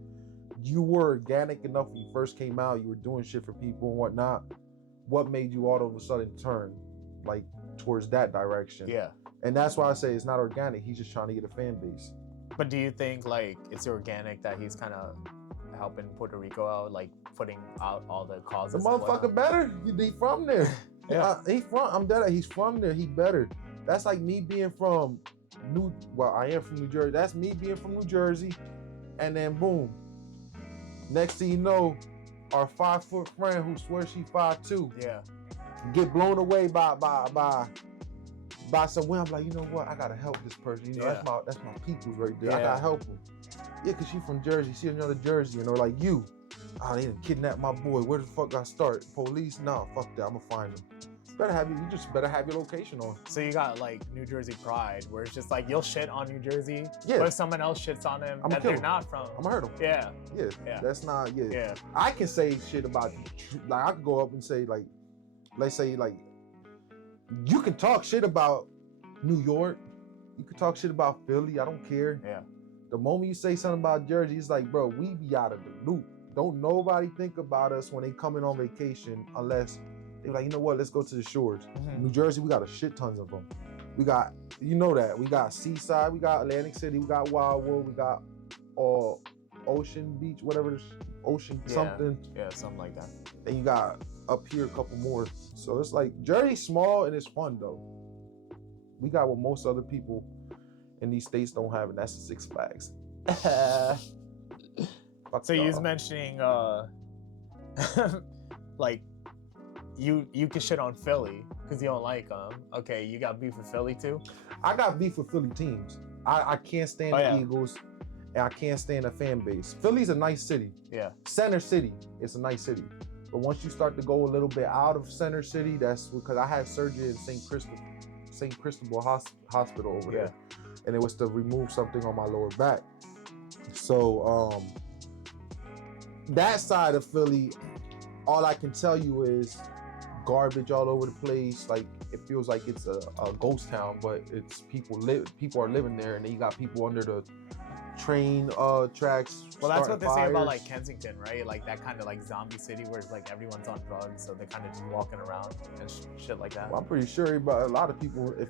you were organic enough when you first came out. You were doing shit for people and whatnot. What made you all of a sudden turn, like, towards that direction? Yeah. And that's why I say it's not organic. He's just trying to get a fan base. But do you think, like, it's organic that he's kind of helping Puerto Rico out, like, putting out all the causes? The motherfucker better. He from there. Yeah. I'm dead. He's from there. He better. That's like me being from I am from New Jersey. That's me being from New Jersey. And then boom. Next thing you know, our 5-foot friend who swears she 5'2" get blown away by some women. I'm like, you know what? I gotta help this person. You know, that's my peoples right there. I gotta help him. Yeah, cause she from Jersey. She another Jersey, and they're like, they done kidnapped my boy. Where the fuck I start? Police? Nah, fuck that. I'ma find him. You just better have your location on. So you got like New Jersey pride, where it's just like you'll shit on New Jersey, yeah, but if someone else shits on him that they're not from, I'ma hurt him. Yeah. That's not. Yeah. I can say shit about, like, I could go up and say, like, let's say, like, you can talk shit about New York, you can talk shit about Philly. I don't care. Yeah. The moment you say something about Jersey, it's like, bro, we be out of the loop. Don't nobody think about us when they coming on vacation unless they're like, you know what, let's go to the shores. New Jersey, we got a shit tons of them. We got, you know that, we got Seaside, we got Atlantic City, we got Wildwood, we got Ocean Beach, whatever, Ocean something. Yeah, something like that. And you got up here a couple more. So it's like, Jersey's small and it's fun though. We got what most other people in these states don't have, and that's the Six Flags. So you was mentioning, like, you can shit on Philly because you don't like them. Okay, you got beef with Philly too? I got beef with Philly teams. I can't stand the Eagles, and I can't stand the fan base. Philly's a nice city. Yeah. Center City, it's a nice city. But once you start to go a little bit out of Center City, that's because I had surgery in St. Cristobal Hospital over there. And it was to remove something on my lower back. So that side of Philly, all I can tell you is garbage all over the place. Like, it feels like it's a ghost town, but it's people are living there, and then you got people under the train tracks. Well, that's what they say about like Kensington, right? Like that kind of like zombie city where it's like everyone's on drugs, so they're kind of just walking around and shit like that. Well, I'm pretty sure a lot of people, if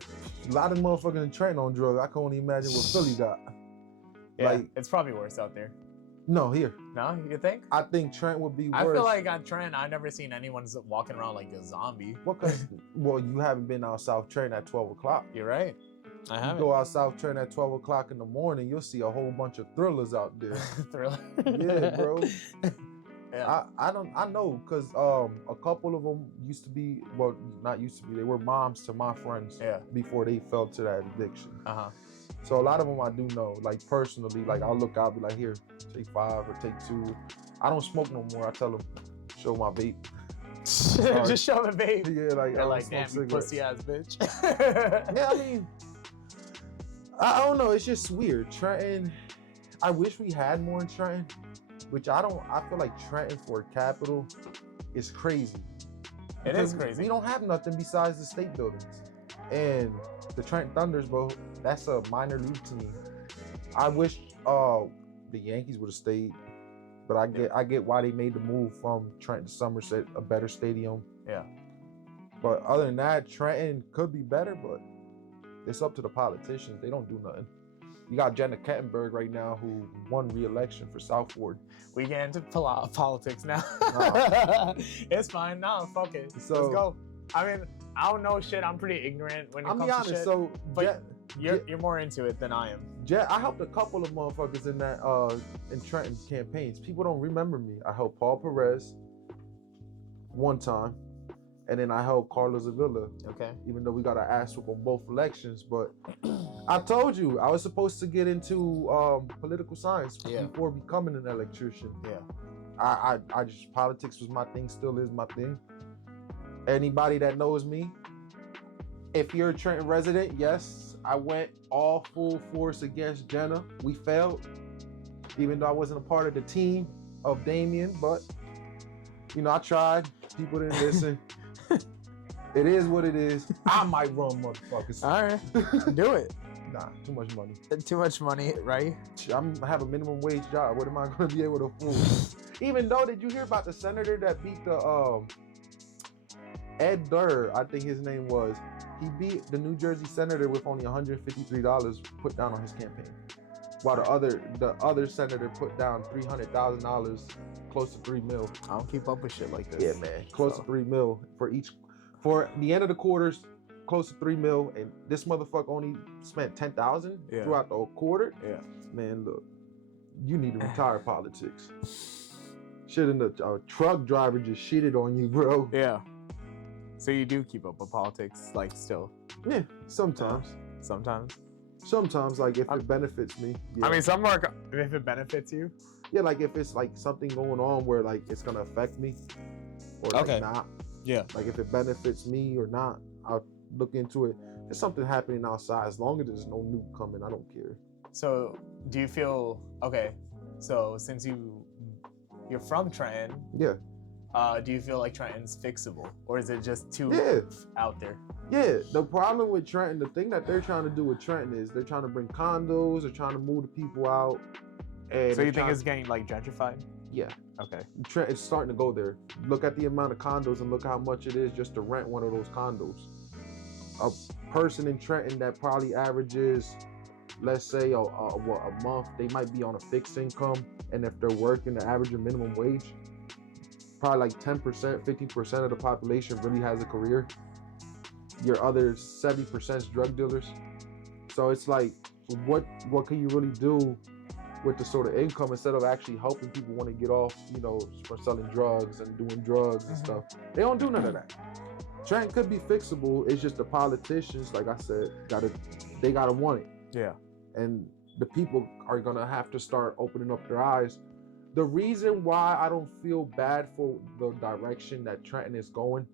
a lot of motherfuckers in Trent on drugs, I can only imagine what Philly got. Yeah, like, it's probably worse out there. No, here. No, you think? I think Trent would be worse. I feel like on Trent, I've never seen anyone walking around like a zombie. Well, you haven't been out South Trent at 12 o'clock. You're right. I haven't. You go out South Trent at 12 o'clock in the morning, you'll see a whole bunch of thrillers out there. Thriller? Yeah, bro. Yeah. I know, because a couple of them used to be, well, not used to be, they were moms to my friends before they fell to that addiction. So a lot of them I do know, like personally, like I'll be like, here, take 5 or take 2. I don't smoke no more. I tell them, show my vape. Just show them a vape. Yeah, like, they're like, damn, you pussy ass bitch. Yeah, I mean, I don't know. It's just weird. Trenton, I wish we had more in Trenton, which I feel like Trenton for a capital is crazy. It is crazy. We don't have nothing besides the state buildings. And the Trenton Thunders, bro, that's a minor league team. I wish the Yankees would have stayed, but I get why they made the move from Trenton to Somerset, a better stadium. Yeah. But other than that, Trenton could be better, but it's up to the politicians. They don't do nothing. You got Jenna Kettenberg right now who won re-election for South Ward. We get into politics now. No. It's fine. No, fuck it. So, let's go. I mean, I don't know shit. I'm pretty ignorant when it comes to shit. So, but you're more into it than I am. I helped a couple of motherfuckers in that in Trenton campaigns. People don't remember me. I helped Paul Perez one time, and then I helped Carlos Avila. Okay. Even though we got our ass whooped on both elections, but I told you I was supposed to get into political science before becoming an electrician. Yeah. I just, politics was my thing, still is my thing. Anybody that knows me, If you're a Trenton resident, yes, I went all full force against Jenna. We failed, even though I wasn't a part of the team of Damien, but you know, I tried. People didn't listen. It is what it is. I might run, motherfuckers. All right, do it. Nah, too much money. Too much money, right? I have a minimum wage job. What am I gonna be able to afford? Even though, did you hear about the senator that beat the Ed Durr? I think his name was. He beat the New Jersey senator with only $153 put down on his campaign, while the other senator put down $300,000, close to $3 million. I don't keep up with shit like this. Yeah, man, close to $3 million for the end of the quarters, close to $3 million, and this motherfucker only spent $10,000 throughout the whole quarter. Yeah, man, look, you need to retire politics. Shit, in the truck driver just shitted on you, bro. Yeah. So you do keep up with politics, like, still? Yeah, sometimes. Sometimes, like, if it benefits me. Yeah. I mean, some work, if it benefits you. Yeah, like, if it's, like, something going on where, like, it's gonna affect me, or, like, not. Yeah. Like, if it benefits me or not, I'll look into it. If there's something happening outside, as long as there's no nuke coming, I don't care. So, do you feel, okay, so since you're from Trenton. Yeah. Do you feel like Trenton's fixable, or is it just too out there? Yeah, the problem with Trenton, the thing that they're trying to do with Trenton is they're trying to bring condos, they're trying to move the people out. And so you think it's getting like gentrified? Yeah. Okay. It's starting to go there. Look at the amount of condos and look how much it is just to rent one of those condos. A person in Trenton that probably averages, let's say a month, they might be on a fixed income, and if they're working the average minimum wage, probably like 10%, 50% of the population really has a career. Your other 70% is drug dealers. So it's like, what can you really do with the sort of income instead of actually helping people want to get off, you know, from selling drugs and doing drugs and stuff? They don't do none of that. Trenton could be fixable. It's just the politicians, like I said, they gotta want it. Yeah. And the people are gonna have to start opening up their eyes. The reason why I don't feel bad for the direction that Trenton is going,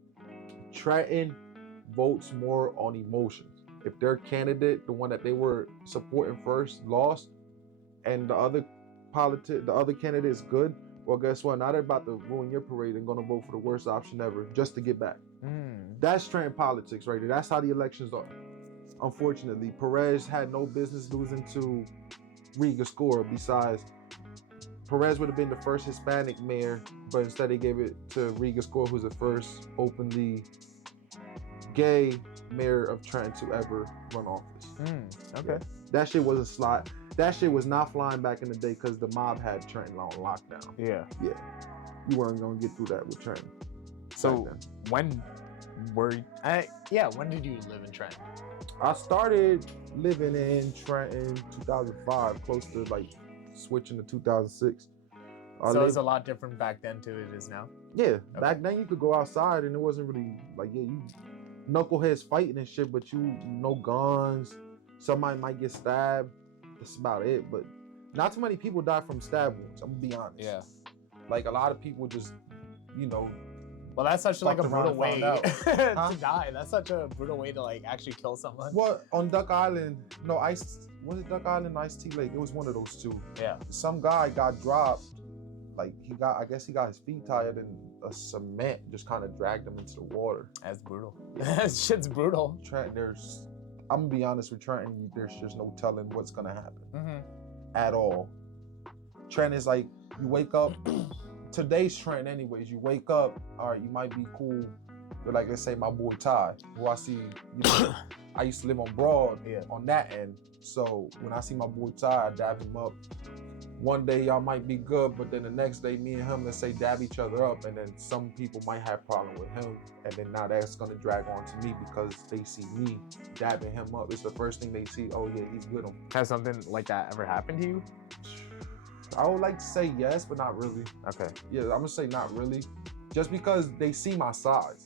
Trenton votes more on emotions. If their candidate, the one that they were supporting first, lost, and the other candidate is good, well, guess what? Now they're about to ruin your parade and gonna vote for the worst option ever just to get back. That's Trenton politics right there. That's how the elections are. Unfortunately, Perez had no business losing to Riga Score. Besides, Perez would have been the first Hispanic mayor, but instead they gave it to Riga Score, who's the first openly gay mayor of Trenton to ever run office. Okay. Yeah. That shit was a slot. That shit was not flying back in the day because the mob had Trenton on lockdown. Yeah. Yeah. You weren't gonna get through that with Trenton. So when did you live in Trenton? I started living in Trenton 2005, close to like switching to 2006. So it's a lot different back then to it is now? Yeah. Okay. Back then you could go outside and it wasn't really like, you knuckleheads fighting and shit, but no guns. Somebody might get stabbed. That's about it. But not too many people die from stab wounds. I'm gonna be honest. Yeah. Like a lot of people just, Well, that's such like a brutal way Huh? to die. That's such a brutal way to like actually kill someone. Well, on Duck Island, was it Duck Island, Ice Tea Lake? It was one of those two. Yeah. Some guy got dropped. Like I guess he got his feet tied and a cement just kind of dragged him into the water. That's brutal. That shit's brutal. Trenton, I'm gonna be honest with Trenton, there's just no telling what's gonna happen at all. Trenton is like, you wake up, today's Trenton anyways, you wake up, all right, you might be cool. You're like, let's say my boy Ty, who I see, I used to live on Broad on that end. So when I see my boy Ty, I dab him up. One day y'all might be good, but then the next day me and him, let's say, dab each other up, and then some people might have problem with him, and then now that's gonna drag on to me because they see me dabbing him up. It's the first thing they see, oh yeah, he's with him. Has something like that ever happened to you? I would like to say yes, but not really. Okay. Yeah, I'm gonna say not really, just because they see my size.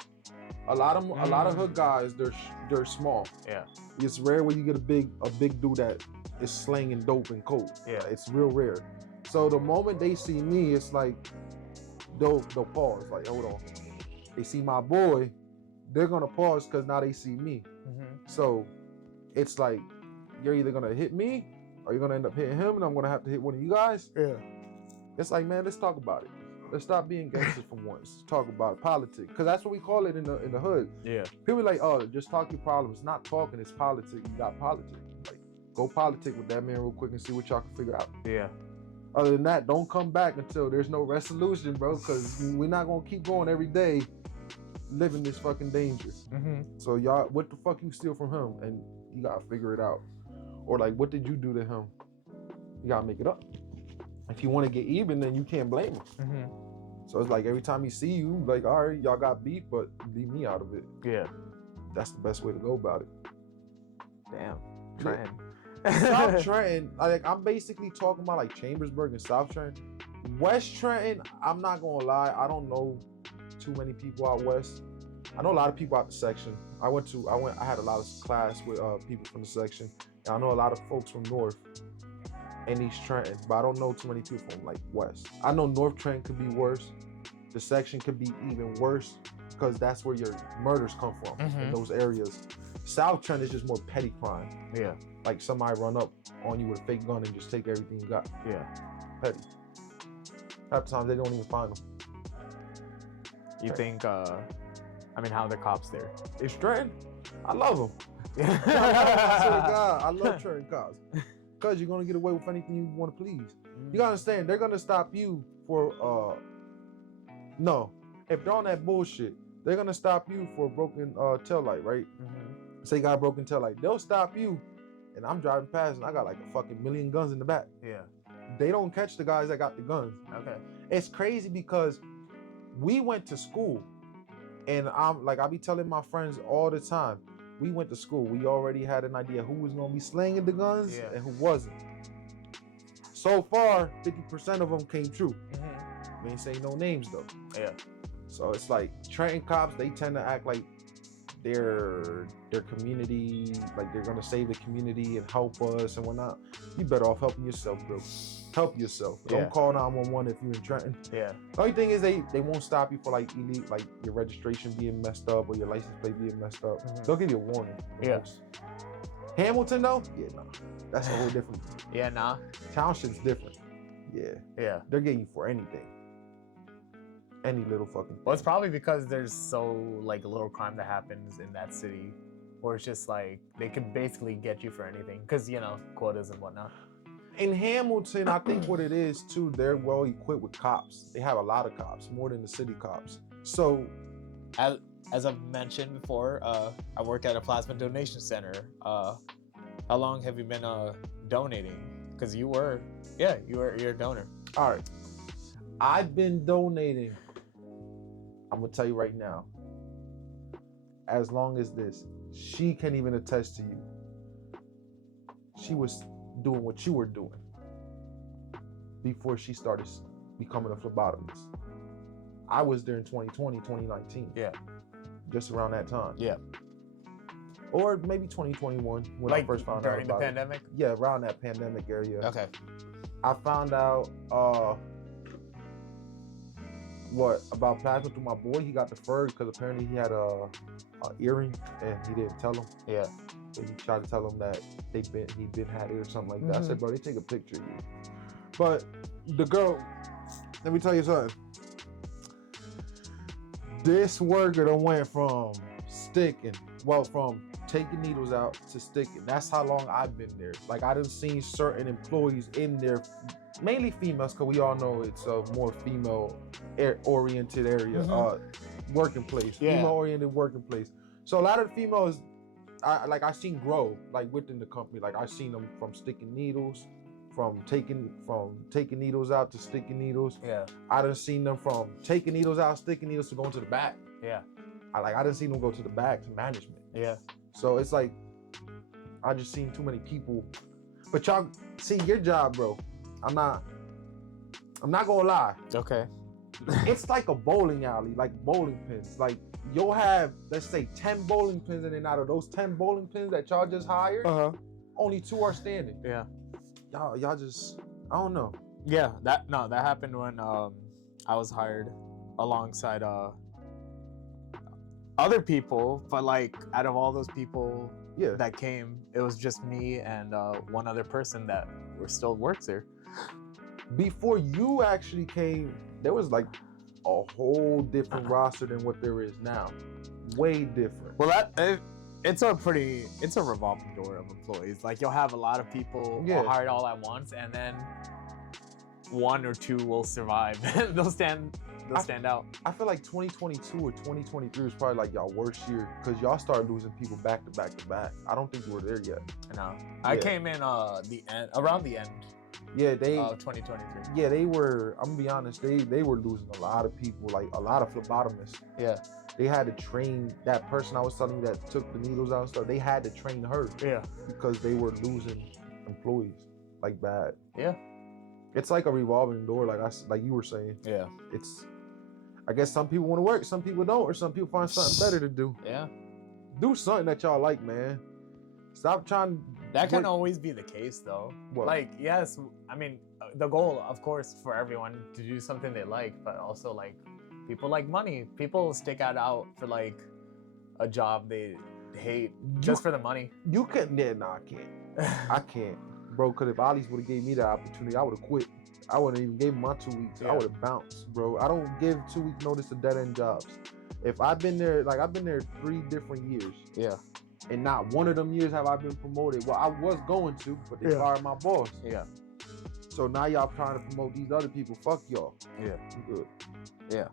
A lot of hood guys, they're small. Yeah. It's rare when you get a big dude that is slinging dope and coke. Yeah. It's real rare. So the moment they see me, it's like they'll pause. Like, hold on. They see my boy, they're gonna pause because now they see me. So it's like you're either gonna hit me or you're gonna end up hitting him, and I'm gonna have to hit one of you guys. Yeah. It's like, man, let's talk about it. Let's stop being gangsters for once. Let's talk about politics, because that's what we call it in the hood. Yeah. People are like, oh, just talk your problems. It's not talking, it's politics. You got politics. Like, go politic with that man real quick and see what y'all can figure out. Yeah. Other than that, don't come back until there's no resolution, bro, because we're not gonna keep going every day living this fucking danger. So y'all, what the fuck you steal from him? And you gotta figure it out. Or like, what did you do to him? You gotta make it up. If you want to get even, then you can't blame him. So it's like every time he see you, like, all right, y'all got beef, but leave me out of it. Yeah. That's the best way to go about it. Damn. Trenton. South Trenton, like, I'm basically talking about like Chambersburg and South Trenton. West Trenton, I'm not gonna lie, I don't know too many people out west. I know a lot of people out the section. I had a lot of class with people from the section. And I know a lot of folks from North and East Trenton, but I don't know too many people from like West. I know North Trenton could be worse. The section could be even worse because that's where your murders come from, in those areas. South Trenton is just more petty crime. Yeah. Like somebody run up on you with a fake gun and just take everything you got. Yeah. Petty. Half the time they don't even find them. You think, how are the cops there? It's Trenton. I love them. I swear to God, I love Trenton cops. Because you're going to get away with anything you want to please. You got to understand, they're going to stop you for, no. If they're on that bullshit, they're going to stop you for a broken tail light, right? Say you got a broken tail light. They'll stop you, and I'm driving past, and I got like a fucking million guns in the back. Yeah. They don't catch the guys that got the guns. Okay. It's crazy because we went to school, and I be telling my friends all the time, we went to school. We already had an idea who was going to be slinging the guns and who wasn't. So far, 50% of them came true. We ain't saying no names though. Yeah. So it's like Trenton cops, they tend to act like their community, like they're gonna save the community and help us and whatnot. You better off helping yourself, bro. Help yourself. Don't call 911 if you're in Trenton. Yeah. The only thing is they won't stop you for like your registration being messed up or your license plate being messed up. They'll give you a warning. Yeah. Hamilton though, nah. That's a whole different. Yeah, nah. Township's different. Yeah. Yeah. They're getting you for anything. Any little fucking thing. Well, it's probably because there's so like little crime that happens in that city, or it's just like they can basically get you for anything because quotas and whatnot. In Hamilton, I think what it is too, they're well equipped with cops. They have a lot of cops, more than the city cops. So, as I've mentioned before, I work at a plasma donation center. How long have you been donating? Because you're a donor. All right, I've been donating. I'm gonna tell you right now. As long as this, she can't even attest to you. She was doing what you were doing before she started becoming a phlebotomist. I was there in 2020, 2019. Yeah. Just around that time. Yeah. Or maybe 2021 when I first found out during the pandemic? Yeah, around that pandemic area. Okay. I found out about plasma through my boy. He got deferred because apparently he had a earring and he didn't tell him. Yeah. So he tried to tell him that he been had it or something like that. I said, bro, they take a picture of you. But the girl, let me tell you something. This worker done went from taking needles out to sticking. That's how long I've been there. Like I done seen certain employees in there, mainly females, because we all know it's a more female-oriented area, working place, female-oriented working place. So a lot of the females, I seen grow like within the company. Like I seen them from sticking needles, from taking needles out to sticking needles. Yeah. I done seen them from taking needles out, sticking needles to going to the back. Yeah. I done seen them go to the back to management. Yeah. So it's like I just seen too many people. But y'all see your job, bro. I'm not gonna lie. Okay. It's like a bowling alley, like bowling pins. Like you'll have, let's say, 10 bowling pins, and then out of those 10 bowling pins that y'all just hired, only 2 are standing. Yeah. Y'all just, I don't know. Yeah, that happened when I was hired alongside other people, but like out of all those people Yeah. that came, it was just me and one other person that still works there. Before you actually came, there was like a whole different roster than what there is now. Way different. Well, it's a revolving door of employees. Like you'll have a lot of people hired all at once, and then one or two will survive. they'll stand out. I feel like 2022 or 2023 was probably like y'all worst year because y'all started losing people back to back to back. I don't think you were there yet. No, I came in around the end. Yeah, they 2023. Yeah, they were. I'm gonna be honest. They were losing a lot of people, like a lot of phlebotomists. Yeah, they had to train that person I was telling you that took the needles out and stuff. They had to train her. Yeah, because they were losing employees like bad. Yeah, it's like a revolving door, like you were saying. Yeah, it's. I guess some people want to work, some people don't, or some people find something better to do. Yeah, do something that y'all like, man. Stop trying. That can always be the case, though. What? Like, yes, I mean, the goal, of course, for everyone to do something they like, but also like people like money. People stick it out for like a job they hate just for the money. You couldn't. Yeah, nah, I can't. I can't, bro. Because if Ollie's would have gave me that opportunity, I would have quit. I wouldn't even give my 2 weeks. Yeah. I would have bounced, bro. I don't give 2 week notice to dead end jobs. If I've been there, like I've been there 3 different years. Yeah. And not one of them years have I been promoted. Well, I was going to, but they fired my boss. Yeah. So now y'all trying to promote these other people. Fuck y'all. Yeah. I'm good. Yeah.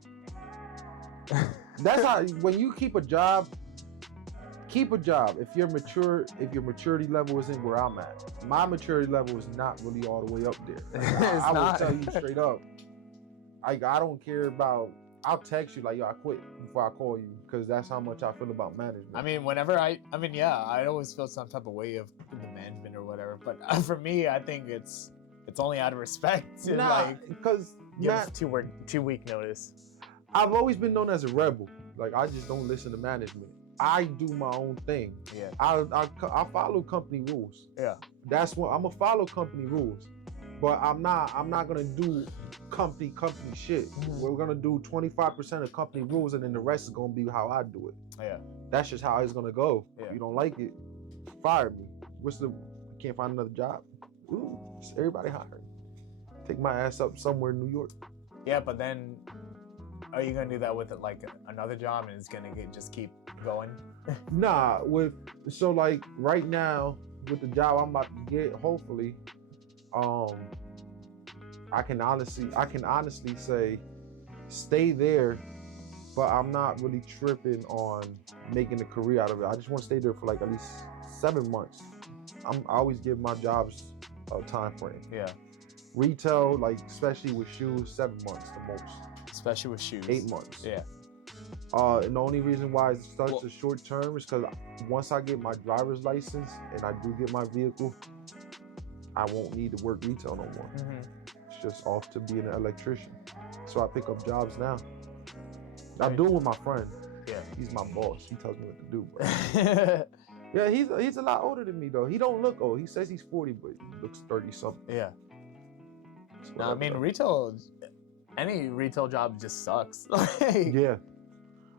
That's how, when you keep a job, keep a job. If your maturity level isn't where I'm at. My maturity level is not really all the way up there. I will tell you straight up. I don't care about, I'll text you like, yo, I quit before I call you, because that's how much I feel about management. I mean, whenever I always feel some type of way of the management or whatever. But for me, I think it's only out of respect to because give us 2 week notice. I've always been known as a rebel. Like I just don't listen to management. I do my own thing. Yeah. I follow company rules. Yeah. That's what I'm gonna follow company rules. But I'm not gonna do company shit. Mm-hmm. We're gonna do 25% of company rules, and then the rest is gonna be how I do it. Yeah. That's just how it's gonna go. Yeah. If you don't like it, fire me. Can't find another job? Ooh, everybody hiring. Take my ass up somewhere in New York. Yeah, but then are you gonna do that with like another job, and it's gonna just keep going? Nah, like right now with the job I'm about to get, hopefully. I can honestly say stay there, but I'm not really tripping on making a career out of it. I just want to stay there for like at least 7 months. I always give my jobs a time frame. Yeah. Retail, like especially with shoes, 7 months the most. Especially with shoes. 8 months. Yeah. And the only reason why it's such a short term is because once I get my driver's license and I do get my vehicle, I won't need to work retail no more. Mm-hmm. It's just off to being an electrician. So I pick up jobs now. I do it with my friend. Yeah. He's my boss. He tells me what to do, bro. Yeah, he's a lot older than me though. He don't look old. He says he's 40, but he looks 30 something. Yeah. No, I mean any retail job just sucks. Yeah.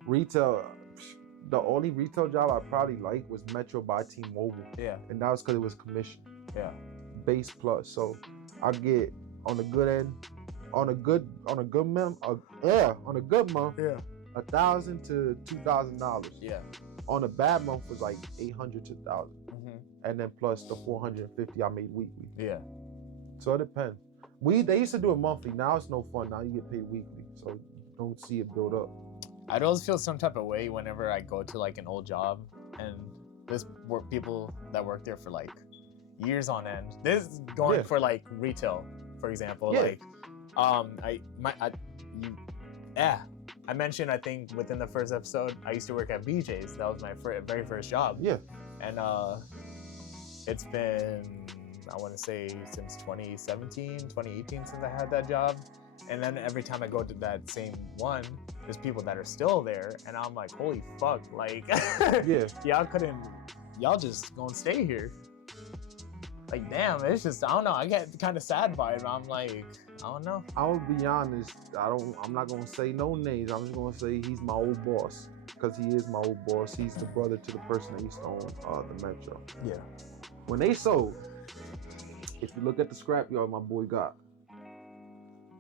Retail, the only retail job I probably liked was Metro by T-Mobile. Yeah. And that was because it was commission. Yeah. Base plus. So I get on the good end, on a good month, yeah, $1,000 to $2,000. Yeah. On a bad month was like $800 to $1,000. Mm-hmm. And then plus the $450 I made weekly. Yeah. So it depends. They used to do it monthly. Now it's no fun. Now you get paid weekly. So you don't see it build up. I'd always feel some type of way whenever I go to like an old job and there's people that work there for like years on end. This is going for like retail, for example. Yeah. Like, I mentioned, I think within the first episode, I used to work at BJ's. That was my very first job. Yeah. And it's been, I want to say since 2017, 2018 since I had that job. And then every time I go to that same one, there's people that are still there. And I'm like, holy fuck, like, y'all just gonna stay here. Like, damn, it's just, I don't know, I get kind of sad by it. I'm like, don't know. I'll be honest. I'm not gonna say no names. I'm just gonna say he's my old boss because he is my old boss. He's the brother to the person that used to own the Metro. Yeah. When they sold, if you look at the scrapyard my boy got,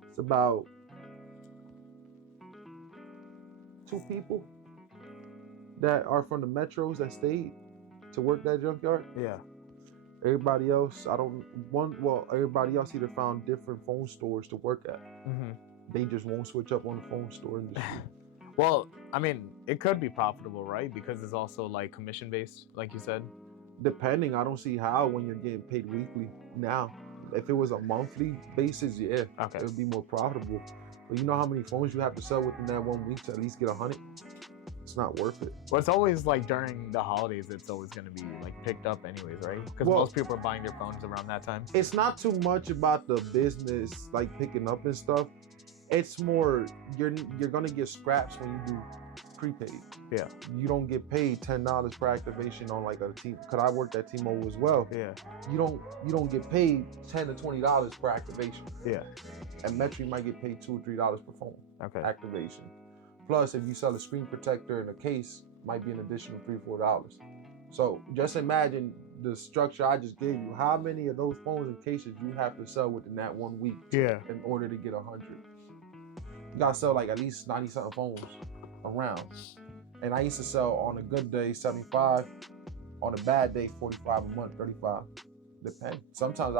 it's about 2 people that are from the Metros that stayed to work that junkyard. Yeah. Everybody else, everybody else either found different phone stores to work at. Mm-hmm. They just won't switch up on the phone store industry. Well, I mean, it could be profitable, right? Because it's also like commission based, like you said. Depending, I don't see how when you're getting paid weekly now. If it was a monthly basis, yeah, Okay. it would be more profitable. But you know how many phones you have to sell within that 1 week to at least get 100? It's not worth it. Well, it's always like during the holidays, it's always going to be like picked up anyways, right? Because Well, most people are buying their phones around that time. It's not too much about the business like picking up and stuff. It's more you're gonna get scraps when you do prepaid. Yeah. You don't get paid $10 per activation on like a team. Cause I worked at T-Mobile as well. Yeah. You don't get paid $10 to $20 per activation. Yeah. And Metro might get paid $2 or $3 per phone activation. Plus, if you sell a screen protector and a case, might be an additional $3 or $4. So just imagine the structure I just gave you. How many of those phones and cases you have to sell within that 1 week in order to get 100? You gotta sell like at least 90 something phones around. And I used to sell on a good day 75, on a bad day 45 a month, 35. Depends. Sometimes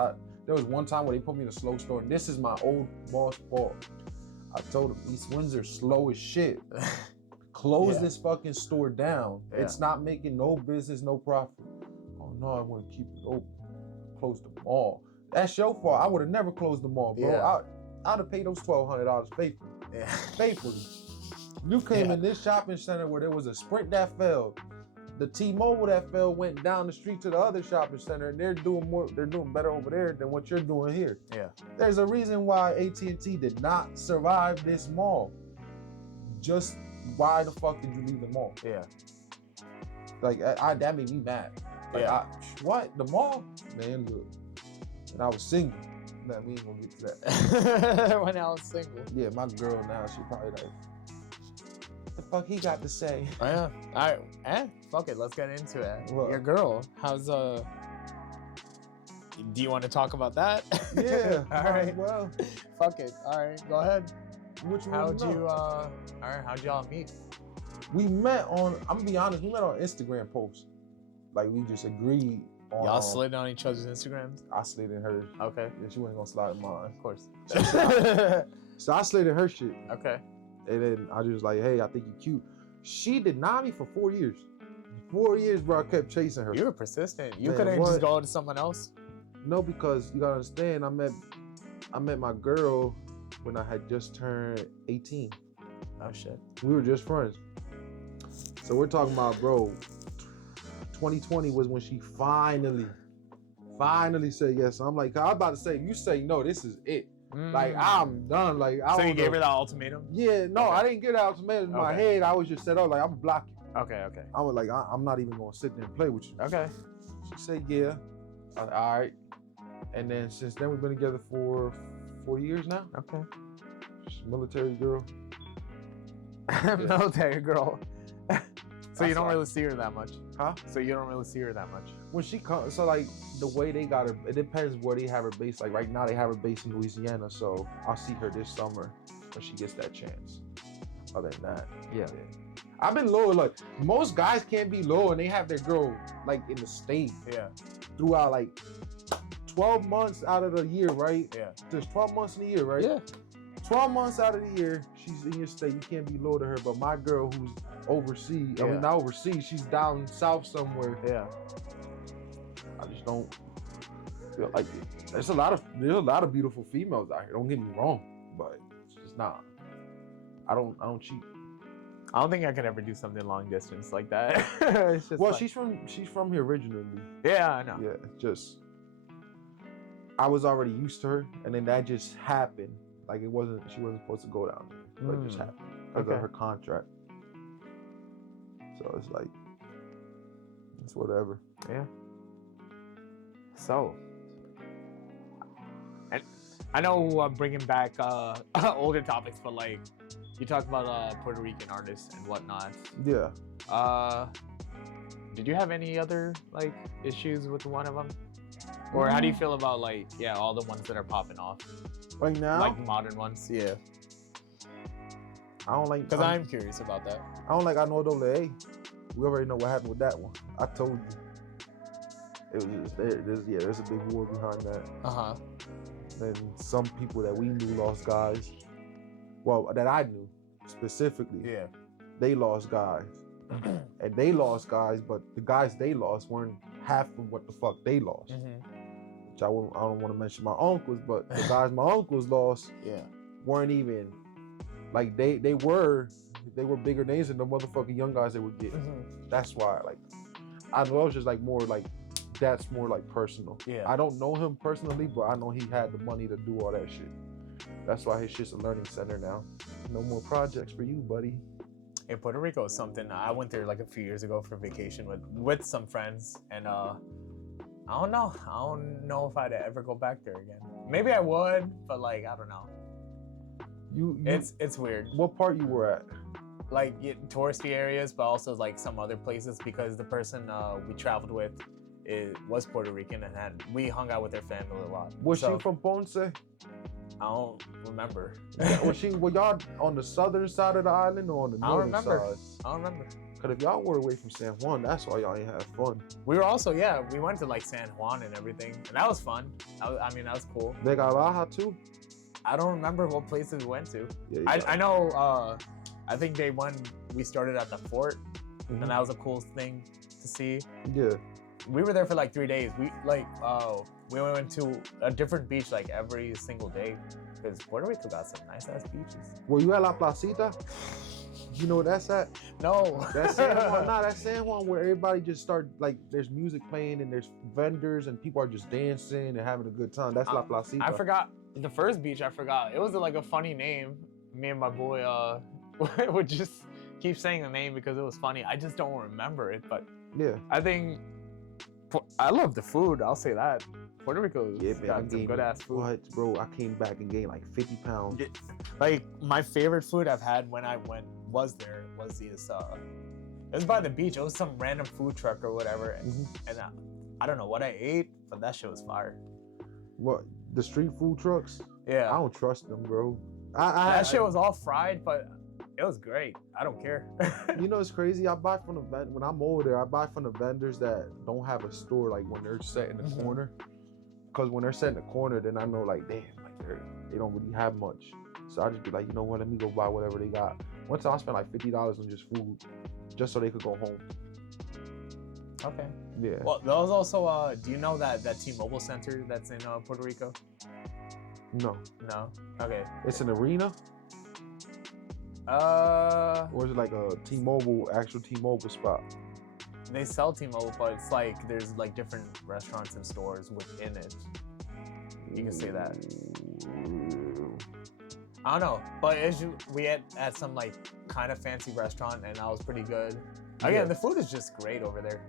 there was one time where they put me in a slow store, and this is my old boss fault. I told him East Windsor slow as shit. Close this fucking store down. Yeah. It's not making no business, no profit. Oh no, I want to keep it open. Close the mall. That's your fault. I would have never closed the mall, bro. Yeah. I'd have paid those $1,200 faithfully. Yeah. Faithfully. You came in this shopping center where there was a Sprint that failed. The T-Mobile that failed went down the street to the other shopping center, and they're doing better over there than what you're doing here. Yeah. There's a reason why AT&T did not survive this mall. Just why the fuck did you leave the mall? Yeah. Like that made me mad. Like, what? The mall? Man, look. And I was single. That means we'll get to that. When I was single. Yeah, my girl now, she probably like, the fuck he got to say? Oh yeah. All right. Fuck it. Let's get into it. What? Your girl. How's Do you want to talk about that? Yeah. All right. Well. Fuck it. All right. Go ahead. Which one? How'd you? All right. How'd y'all meet? We met on. I'm gonna be honest. We met on Instagram posts. Like we just agreed. Y'all slid on each other's Instagrams? I slid in hers. Okay. Yeah, she wasn't gonna slide in mine. Of course. So I slid in her shit. Okay. And then I just like, hey, I think you cute. She denied me for 4 years. 4 years, bro, I kept chasing her. You were persistent. You Man, couldn't what? just go to someone else? No, because you gotta understand, I met my girl when I had just turned 18. Oh shit. We were just friends. So we're talking about, bro, 2020 was when she finally said yes. So I'm like, I'm about to say, if you say no, this is it. Like, I'm done. Like, So you gave her that ultimatum? Yeah, no, I didn't get an ultimatum in my head. I was just said, oh, like, I'm blocking. Okay. I was like, I'm not even gonna sit there and play with you. Okay. She said, yeah. I was like, all right. And then since then, we've been together for 4 years now. Okay. She's a military girl. Military girl. So you don't right. really see her that much? Huh? So you don't really see her that much? When she comes, so like the way they got her, it depends where they have her base. Like right now they have her base in Louisiana, so I'll see her this summer when she gets that chance. Other than that, yeah. I've been loyal. Like most guys can't be loyal and they have their girl like in the state. Yeah. Throughout like 12 months out of the year, right? Yeah. There's 12 months in the year, right? Yeah. 12 months out of the year, she's in your state. You can't be loyal to her. But my girl who's overseas, I mean not overseas, she's down south somewhere. Yeah. I just don't feel like it. There's a lot of beautiful females out here. Don't get me wrong, but it's just not. I don't cheat. I don't think I could ever do something long distance like that. It's just well, like, she's from here originally. Yeah, I know. Yeah, just I was already used to her, and then that just happened. Like she wasn't supposed to go down there, but it just happened because of her contract. So it's like it's whatever. Yeah. So, and I know I'm bringing back older topics, but like you talked about Puerto Rican artists and whatnot. Yeah. Did you have any other like issues with one of them, or how do you feel about like all the ones that are popping off Right now, like modern ones? Yeah, I don't like. because I'm curious about that. I don't like I know Dole. We already know what happened with that one. I told you. It was just there's a big war behind that. And some people that we knew lost guys. Well, that I knew specifically. Yeah. They lost guys. And they lost guys, but the guys they lost weren't half of what the fuck they lost. Which I don't want to mention my uncles, but the guys my uncles lost weren't even like they were bigger names than the motherfucking young guys they were getting. That's why like I know it's just like more like that's more like personal. Yeah. I don't know him personally, but I know he had the money to do all that shit. That's why his shit's a learning center now. No more projects for you, buddy. In Puerto Rico is something I went there like a few years ago for vacation with some friends, and I don't know if I'd ever go back there again. Maybe I would, but like I don't know. It's weird. What part you were at? Like touristy areas, but also like some other places because the person we traveled with was Puerto Rican and we hung out with their family a lot. Was she from Ponce? I don't remember. Were y'all on the southern side of the island or on the northern side? I don't remember. Cause if y'all were away from San Juan, that's why y'all ain't have fun. We were also we went to like San Juan and everything, and that was fun. I mean that was cool. Vega Baja too? I don't remember what places we went to. Yeah, I know. I think we started at the fort, and that was a cool thing to see. Yeah. We were there for like 3 days. We went to a different beach like every single day because Puerto Rico got some nice ass beaches. Were you at La Placita? You know where that's at? No. That's San Juan. Nah, that's San Juan where everybody just start like there's music playing and there's vendors and people are just dancing and having a good time. That's La Placita. I forgot the first beach. I forgot. It was like a funny name. Me and my boy would just keep saying the name because it was funny. I just don't remember it, but yeah, I think I love the food. I'll say that. Puerto Rico's got some good ass food. What, bro? I came back and gained like 50 pounds. Like my favorite food I've had when I was this. It was by the beach. It was some random food truck or whatever, and I don't know what I ate, but that shit was fire. What, the street food trucks? Yeah, I don't trust them, bro. That shit was all fried, but it was great. I don't care. You know, it's crazy. I buy from when I'm over there. I buy from the vendors that don't have a store, like when they're set in the corner. Because when they're set in the corner, then I know like, damn, like they don't really have much. So I just be like, you know what? Let me go buy whatever they got. One time I spent like $50 on just food, just so they could go home. Okay. Yeah. Well, there was also, do you know that T-Mobile Center that's in Puerto Rico? No. No? Okay. It's an arena? Or is it like a actual T-Mobile spot? They sell T-Mobile, but it's like there's like different restaurants and stores within it. You can say that. I don't know, but we had at some like kind of fancy restaurant, and that was pretty good. Again, the food is just great over there.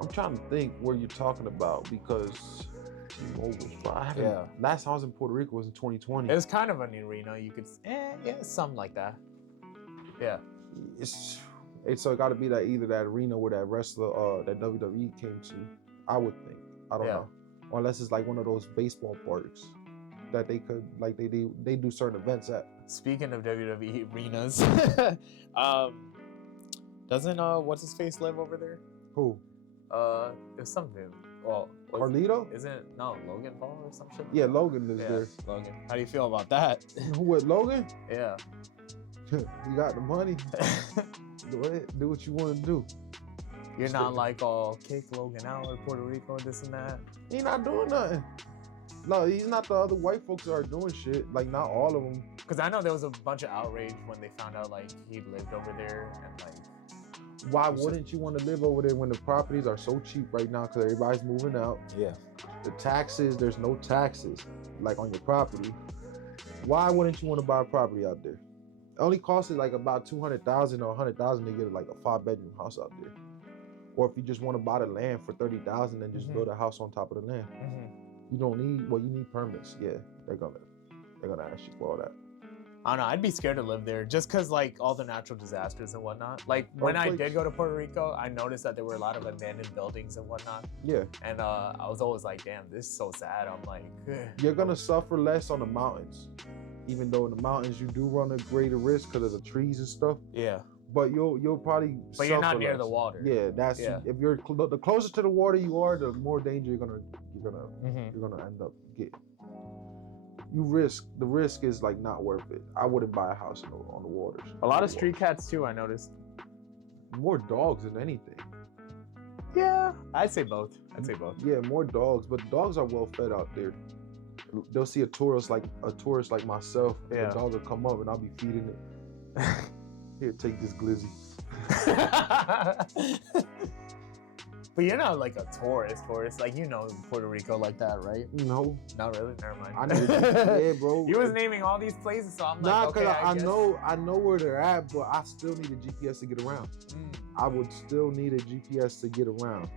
I'm trying to think where you're talking about because T-Mobile spot. Last time I was in Puerto Rico was in 2020. It was kind of an arena. You could, something like that. Yeah. So it got to be that either that arena where that wrestler that WWE came to. I would think. I don't know. Unless it's like one of those baseball parks that they could like they do certain events at. Speaking of WWE arenas, doesn't what's his face live over there? Who? It's something. Well, Carlito? Isn't Logan Paul or some shit? Yeah, Logan lives there. Logan. How do you feel about that? Who with Logan? Yeah. You got the money. Go ahead, do what you want to do. You're not like, kick Logan out of Puerto Rico, this and that. He not doing nothing. No, he's not the other white folks that are doing shit. Like, not all of them. Because I know there was a bunch of outrage when they found out, like, he lived over there and, like... Why wouldn't you want to live over there when the properties are so cheap right now because everybody's moving out? Yeah. The taxes, there's no taxes, like, on your property. Why wouldn't you want to buy a property out there? It only costs like about $200,000 or $100,000 to get like a 5-bedroom house out there. Or if you just want to buy the land for $30,000 and just build a house on top of the land. You don't need, you need permits. Yeah, they're gonna ask you for all that. I don't know. I'd be scared to live there just because, like, all the natural disasters and whatnot. Like, when I did go to Puerto Rico, I noticed that there were a lot of abandoned buildings and whatnot. Yeah. And I was always like, damn, this is so sad. I'm like, you're gonna suffer less on the mountains, even though in the mountains you do run a greater risk because of the trees and stuff. Yeah. But you'll probably. But you're not near the water. Yeah, if you're the closer to the water you are, the more danger you're gonna end up getting. The risk is like not worth it. I wouldn't buy a house on the waters. A lot of street cats too, I noticed. More dogs than anything. Yeah, I'd say both. Yeah, more dogs, but dogs are well fed out there. They'll see a tourist like myself, and the dog will come up and I'll be feeding it. Here, take this glizzy. But you're not like a tourist. Like, you know Puerto Rico like that, right? No. Not really? Never mind. I know. Yeah, bro. You was naming all these places, so I'm like, okay, I know where they're at, but I still need a GPS to get around. I would still need a GPS to get around.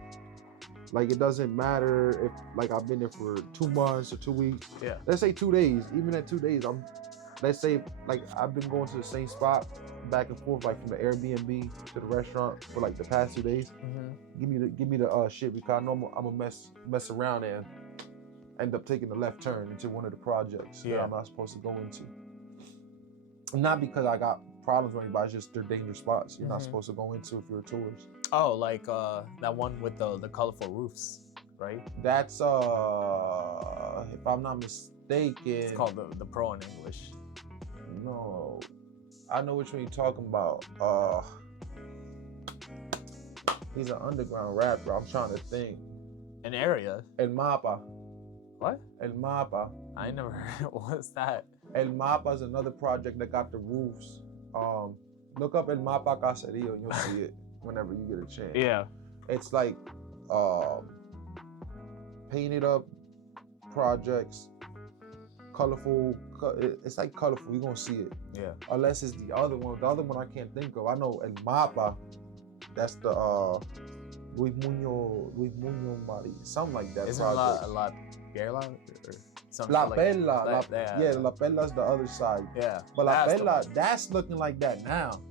Like, it doesn't matter if, like, I've been there for 2 months or 2 weeks. Yeah. Let's say 2 days. Even at 2 days, let's say, like, I've been going to the same spot back and forth, like from the Airbnb to the restaurant for like the past 2 days. Give me the shit, because I know I'm gonna mess around and end up taking the left turn into one of the projects that I'm not supposed to go into. Not because I got problems with anybody, it's just they're dangerous spots you're not supposed to go into if you're a tourist. Oh, like that one with the colorful roofs, right? That's if I'm not mistaken, it's called the Pro in English. No, I know which one you're talking about. He's an underground rapper. I'm trying to think. An area? El Mapa. What? El Mapa. I never heard. What's that? El Mapa is another project that got the roofs. Look up El Mapa Caserío and you'll see it whenever you get a chance. Yeah. It's like painted up projects, colorful. It's like colorful. You're gonna see it. Yeah. Unless it's the other one. The other one I can't think of. I know El Mapa. That's the Luis Muñoz Mari, something like that. Isn't La Perla or something La like Perla. that? La Perla's the other side. Yeah. But La Perla, that's looking like that now.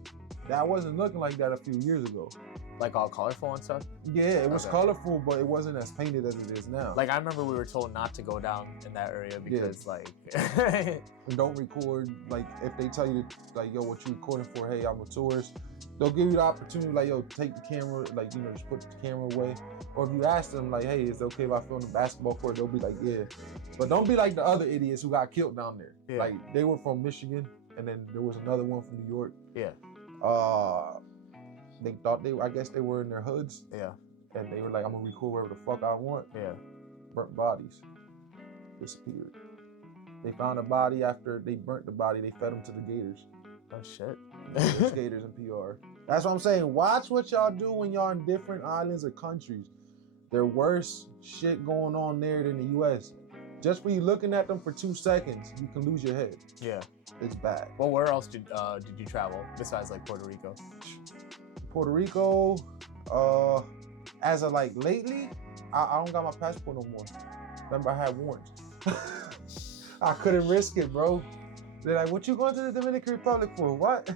That wasn't looking like that a few years ago. Like all colorful and stuff? Yeah, it was colorful, but it wasn't as painted as it is now. Like, I remember we were told not to go down in that area because, like... And don't record, like, if they tell you, like, yo, what you recording for? Hey, I'm a tourist. They'll give you the opportunity, like, yo, take the camera, like, you know, just put the camera away. Or if you ask them, like, hey, is it okay if I film the basketball court? They'll be like, yeah. But don't be like the other idiots who got killed down there. Yeah. Like, they were from Michigan, and then there was another one from New York. Yeah. They thought I guess they were in their hoods. Yeah. And they were like, I'm gonna record wherever the fuck I want. Yeah. Burnt bodies. Disappeared. They found a body after they burnt the body, they fed them to the gators. Oh shit. There's gators in PR. That's what I'm saying. Watch what y'all do when y'all in different islands or countries. There's worse shit going on there than the US. Just when you're looking at them for 2 seconds, you can lose your head. Yeah. It's bad. Well, where else did you travel besides like Puerto Rico? Puerto Rico, as of like lately, I don't got my passport no more. Remember, I had warrants. I couldn't risk it, bro. They're like, what you going to the Dominican Republic for? What?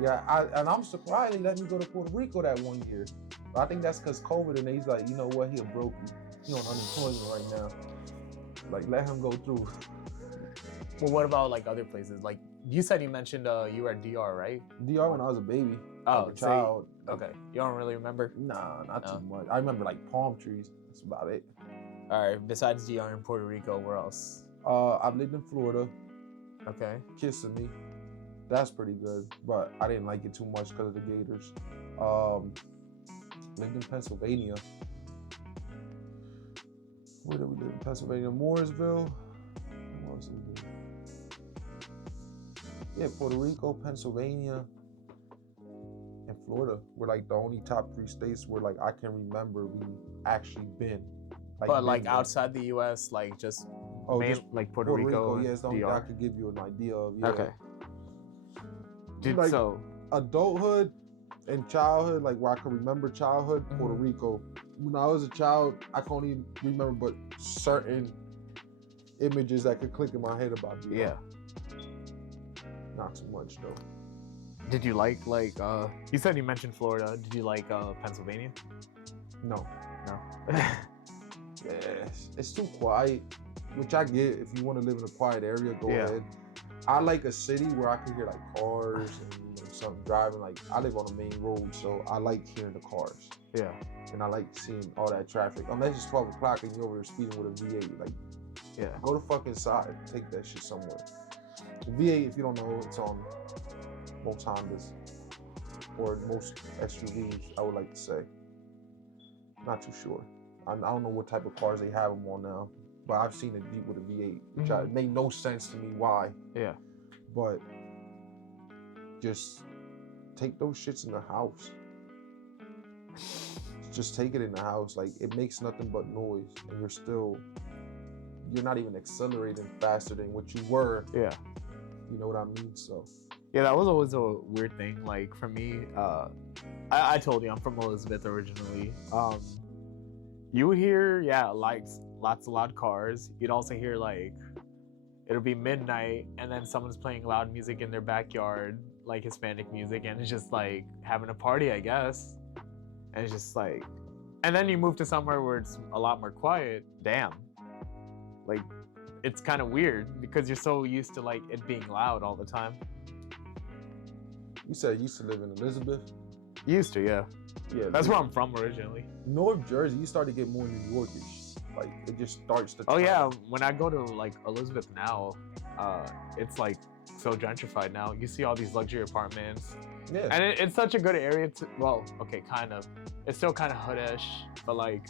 Yeah, I'm surprised they let me go to Puerto Rico that 1 year. But I think that's because COVID, and he's like, you know what, he a broke. He on unemployment right now. Like, let him go through. Well, what about like other places? Like, you said you mentioned you were at DR, right? DR when I was a baby. Oh, a child. Okay. You don't really remember? Nah, not too much. I remember like palm trees. That's about it. All right. Besides DR and Puerto Rico, where else? I've lived in Florida. Okay. Kissimmee. That's pretty good, but I didn't like it too much because of the gators. Lived in Pennsylvania. Where did we live in Pennsylvania? Mooresville. What else did we do? Yeah, Puerto Rico, Pennsylvania, and Florida were like the only top 3 states where like I can remember we actually been. Like, but like outside the U.S., like just just like Puerto Rico. Yeah, it's the only thing I could give you an idea of. Yeah. Okay. Dude, like, so adulthood and childhood, like where I can remember childhood, Puerto Rico. When I was a child, I can't even remember but certain images that could click in my head about VR. Yeah. Not too much though. Did you like you said you mentioned Florida. Did you like Pennsylvania? No. No. Yeah, it's too quiet, which I get. If you want to live in a quiet area, go Yeah. ahead. I like a city where I can hear like cars and something driving. Like I live on a main road, so I like hearing the cars. Yeah. And I like seeing all that traffic. Unless it's 12 o'clock and you're over there speeding with a V8, like Yeah. go to fucking side, take that shit somewhere. The V8, if you don't know, it's on most Hondas or most SUVs, I would like to say. Not too sure. I don't know what type of cars they have them on now, but I've seen it deep with a V8, which made no sense to me why. Yeah. But just take those shits in the house. Just take it in the house. Like it makes nothing but noise, and you're not even accelerating faster than what you were. Yeah. You know what I mean? So. Yeah, that was always a weird thing. Like for me, I told you I'm from Elizabeth originally. You would hear, like lots of loud cars. You'd also hear like it'll be midnight and then someone's playing loud music in their backyard, like Hispanic music, and it's just like having a party, I guess. And it's just like, and then you move to somewhere where it's a lot more quiet. Damn, like it's kind of weird because you're so used to like it being loud all the time. You said you used to live in Elizabeth? Used to, yeah. Yeah. That's where I'm from originally. North Jersey, you start to get more New Yorkish. Like it just starts to. Oh yeah, when I go to like Elizabeth now, it's like so gentrified now. You see all these luxury apartments. Yeah. And it's such a good area to, well, okay, kind of. It's still kind of hoodish, but like,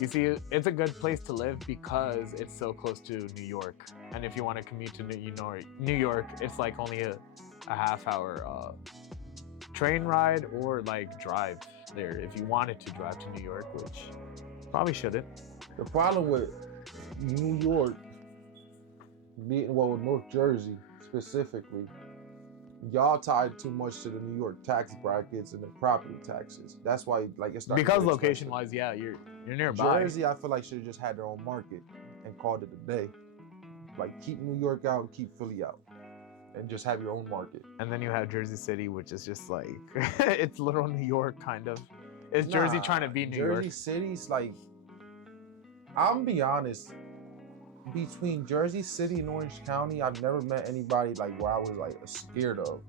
you see, it's a good place to live because it's so close to New York. And if you want to commute to New York, it's like only a half-hour train ride or like drive there if you wanted to drive to New York, which probably shouldn't. The problem with New York, North Jersey specifically, y'all tied too much to the New York tax brackets and the property taxes. That's why, like, it's not because location-wise, yeah, you're nearby. Jersey, I feel like should have just had their own market and called it a day. Like, keep New York out and keep Philly out, and just have your own market. And then you have Jersey City, which is just like it's literal New York, kind of. It's Jersey trying to be New York. Jersey City's like, I'm gonna be honest. Between Jersey City and Orange County, I've never met anybody like where I was like scared of.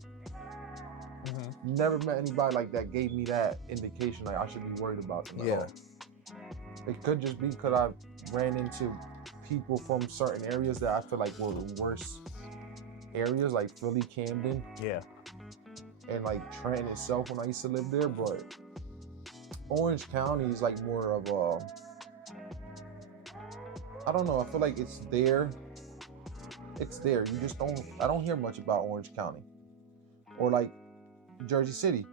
Never met anybody like that gave me that indication like I should be worried about them at all. It could just be because I ran into people from certain areas that I feel like were the worst areas, like Philly, Camden, and like Trenton itself when I used to live there. But Orange County is like more of a, I don't know. I feel like it's there. It's there. You just don't. I don't hear much about Orange County, or like Jersey City.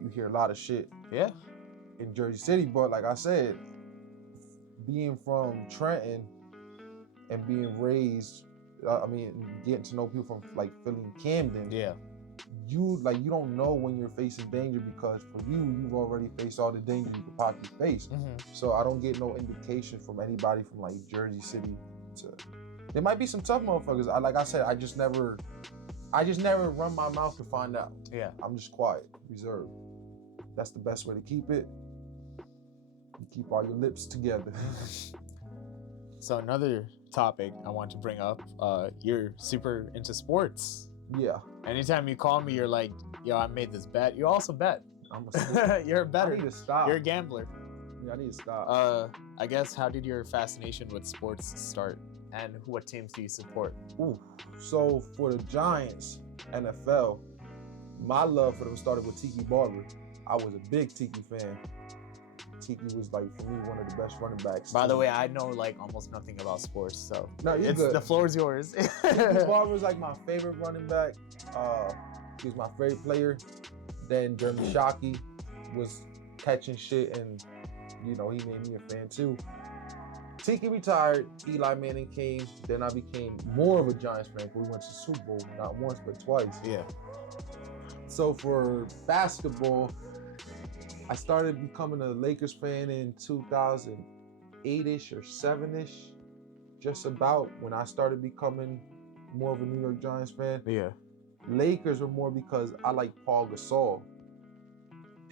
You hear a lot of shit. Yeah. In Jersey City, but like I said, being from Trenton and being raised, getting to know people from like Philly and Camden. Yeah. You don't know when you're facing danger because for you've already faced all the danger you could possibly face. So I don't get no indication from anybody from like Jersey City to. There might be some tough motherfuckers. Like I said, I just never run my mouth to find out. Yeah. I'm just quiet, reserved. That's the best way to keep it. You keep all your lips together. So another topic I want to bring up, you're super into sports. Yeah. Anytime you call me, you're like, yo, I made this bet. You also bet. You're a better. I need to stop. You're a gambler. Yeah, I need to stop. I guess, how did your fascination with sports start? And what teams do you support? Ooh. So for the Giants, NFL, my love for them started with Tiki Barber. I was a big Tiki fan. Tiki was like, for me, one of the best running backs. By the way, I know like almost nothing about sports, so no, you're good. The floor is yours. Tiki Barber was like my favorite running back. He was my favorite player. Then Jeremy Shockey was catching shit, and he made me a fan too. Tiki retired, Eli Manning came, then I became more of a Giants fan because we went to the Super Bowl not once but twice. Yeah. So for basketball, I started becoming a Lakers fan in 2008-ish or 7-ish. just about when I started becoming more of a New York Giants fan. Yeah. Lakers were more because I like Paul Gasol.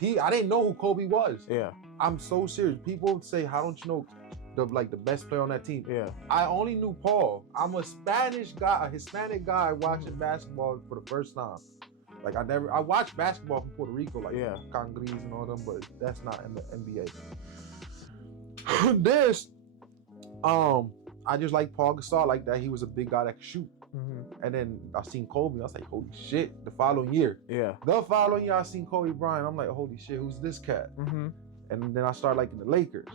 I didn't know who Kobe was. Yeah. I'm so serious. People say, how don't you know the best player on that team? Yeah. I only knew Paul. I'm a Spanish guy, a Hispanic guy watching basketball for the first time. Like I watched basketball from Puerto Rico, like Congolese and all them, but that's not in the NBA. I just like Paul Gasol like that. He was a big guy that could shoot. Mm-hmm. And then I seen Kobe. I was like, holy shit. The following year, I seen Kobe Bryant. I'm like, holy shit, who's this cat? Mm-hmm. And then I started liking the Lakers.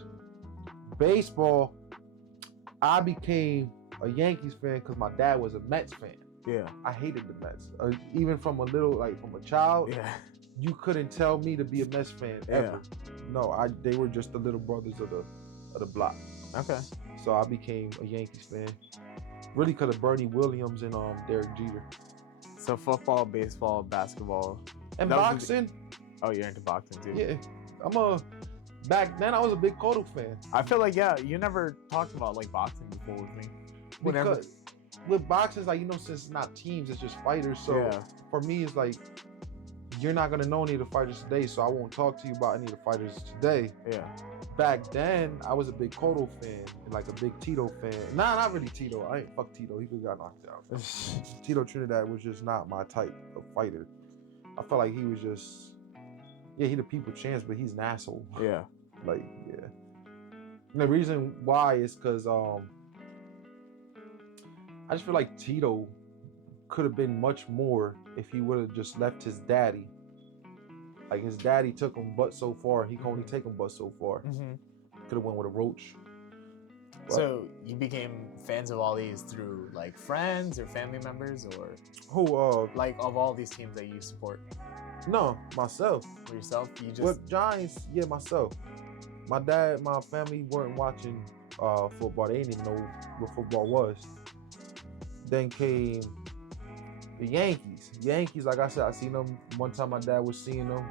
Baseball, I became a Yankees fan because my dad was a Mets fan. Yeah, I hated the Mets. Even from from a child, you couldn't tell me to be a Mets fan ever. Yeah. No, they were just the little brothers of the block. Okay. So I became a Yankees fan. Really because of Bernie Williams and Derek Jeter. So football, baseball, basketball. And boxing. Oh, you're into boxing too? Yeah. Back then I was a big Cotto fan. I feel like, you never talked about like boxing before with me. Because with boxing, like, since it's not teams, it's just fighters. So for me, it's like, you're not going to know any of the fighters today, so I won't talk to you about any of the fighters today. Yeah. Back then, I was a big Cotto fan and like a big Tito fan. Nah, not really Tito. I ain't fuck Tito. He could got knocked out. Tito Trinidad was just not my type of fighter. I felt like he was just, he the people chance, but he's an asshole. Yeah. Like, yeah. And the reason why is because I just feel like Tito could have been much more if he would have just left his daddy. Like, his daddy took him but so far. He can only take him but so far. Mm-hmm. Could have went with a Roach. But, so you became fans of all these through like friends or family members, or who? Like of all these teams that you support? No, myself. For yourself? You just with Giants? Yeah, myself. My dad, my family weren't watching football. They didn't even know what football was. Then came the Yankees. Yankees, like I said, I seen them one time. My dad was seeing them.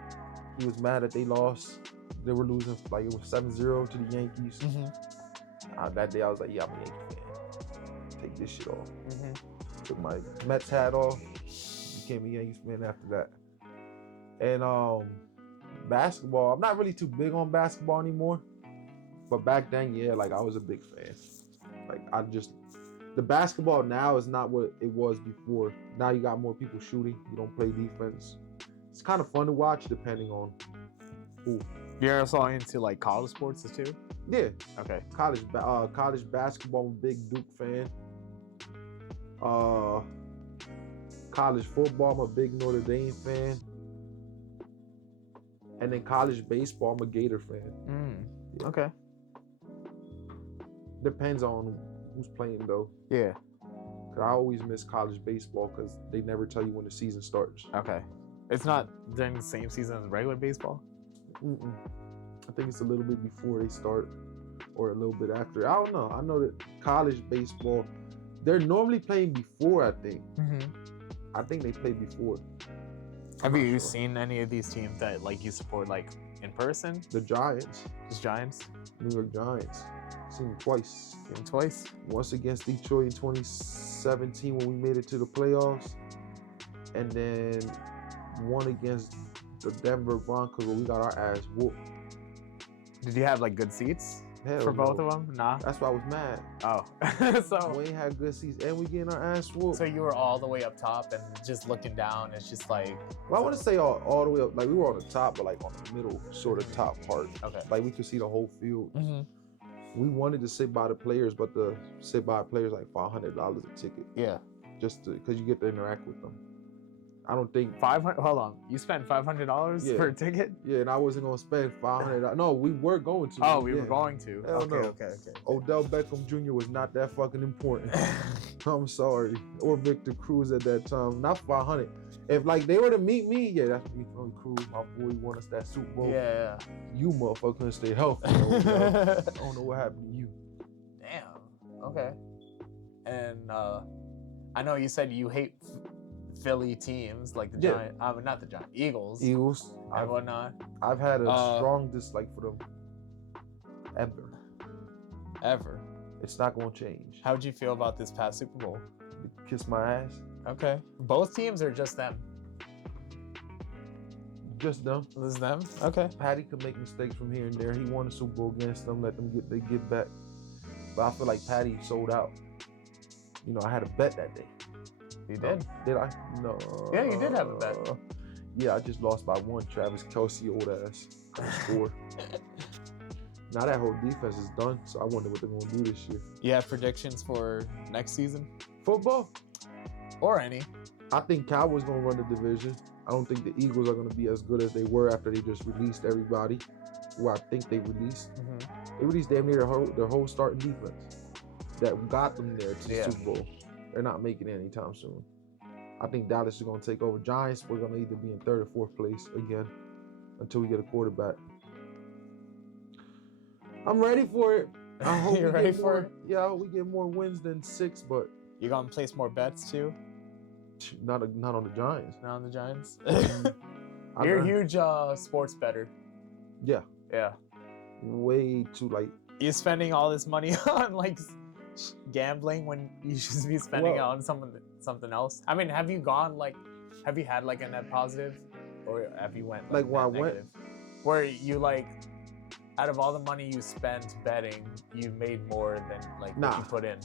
He was mad that they lost. They were losing, like it was 7-0 to the Yankees. Mm-hmm. That day I was like, yeah, I'm a Yankee fan. Take this shit off. Mm-hmm. Took my Mets hat off. Became a Yankees fan after that. And basketball, I'm not really too big on basketball anymore. But back then, like I was a big fan. Like the basketball now is not what it was before. Now you got more people shooting. You don't play defense. It's kind of fun to watch depending on who. You're also into like college sports too? Yeah. Okay. College basketball, I'm a big Duke fan. College football, I'm a big Notre Dame fan. And then college baseball, I'm a Gator fan. Yeah. Okay. Depends on who's playing though. Yeah. Cause I always miss college baseball because they never tell you when the season starts. Okay. It's not during the same season as regular baseball? Mm-mm. I think it's a little bit before they start or a little bit after. I don't know. I know that college baseball, they're normally playing before, I think. Mm-hmm. I think they play before. Have you seen any of these teams that like you support like in person? The Giants. Just Giants? New York Giants. Seen them twice. Seen them twice? Once against Detroit in 2017 when we made it to the playoffs. And then one against the Denver Broncos where we got our ass whooped. Did you have like good seats? Hell for no. both of them? Nah. That's why I was mad. Oh. So we ain't had good seats and we getting our ass whooped. So you were all the way up top and just looking down, it's just like... Well, I wouldn't say all the way up. Like we were on the top, but like on the middle sort of top part. Okay. Like we could see the whole field. Mm-hmm. We wanted to sit by the players, but the sit by players like $500 a ticket. Yeah. Just because you get to interact with them. I don't think... $500? Hold on. You spent $500 for a ticket? Yeah, and I wasn't going to spend $500. No, we were going to. Oh, we were going to. Hell no. Okay. Odell Beckham Jr. was not that fucking important. I'm sorry. Or Victor Cruz at that time. Not $500. If like they were to meet me, yeah, that's me, Tony Cruz. My boy won us that Super Bowl. Yeah. You motherfucker couldn't stay healthy. I don't know what happened to you. Damn. Okay. And I know you said you hate Philly teams like the Giants, not the Giants, Eagles and whatnot. I've had a strong dislike for them ever. It's not gonna change. How'd you feel about this past Super Bowl? Kiss my ass. Okay. Both teams or just them? Just them. This is them? Okay. Patty could make mistakes from here and there. He won the Super Bowl against them. Let them get back. But I feel like Patty sold out. You know, I had a bet that day. You did? Did I? No. Yeah, you did have a bet. Yeah, I just lost by one. Travis Kelce, old ass, score. Now that whole defense is done, so I wonder what they're gonna do this year. You have predictions for next season? Football? Or any? I think Cowboys gonna run the division. I don't think the Eagles are gonna be as good as they were after they just released everybody. Who I think they released. They released damn near their whole starting defense that got them there to the Super Bowl. They're not making it anytime soon. I think Dallas is gonna take over. Giants, we're gonna either be in 3rd or 4th place again until we get a quarterback. I'm ready for it. I hope You're ready for it? Yeah, I hope we get more wins than 6, but You gonna place more bets too? not on the Giants. Not on the Giants? I'm You're a not- huge sports bettor. Yeah, Yeah. way too like. You're spending all this money on like gambling when you should be spending it Well- on something else. I mean, have you had like a net positive, or have you went Like, where I net went- negative? Where you like, out of all the money you spent betting, you made more than like what Nah. you put in.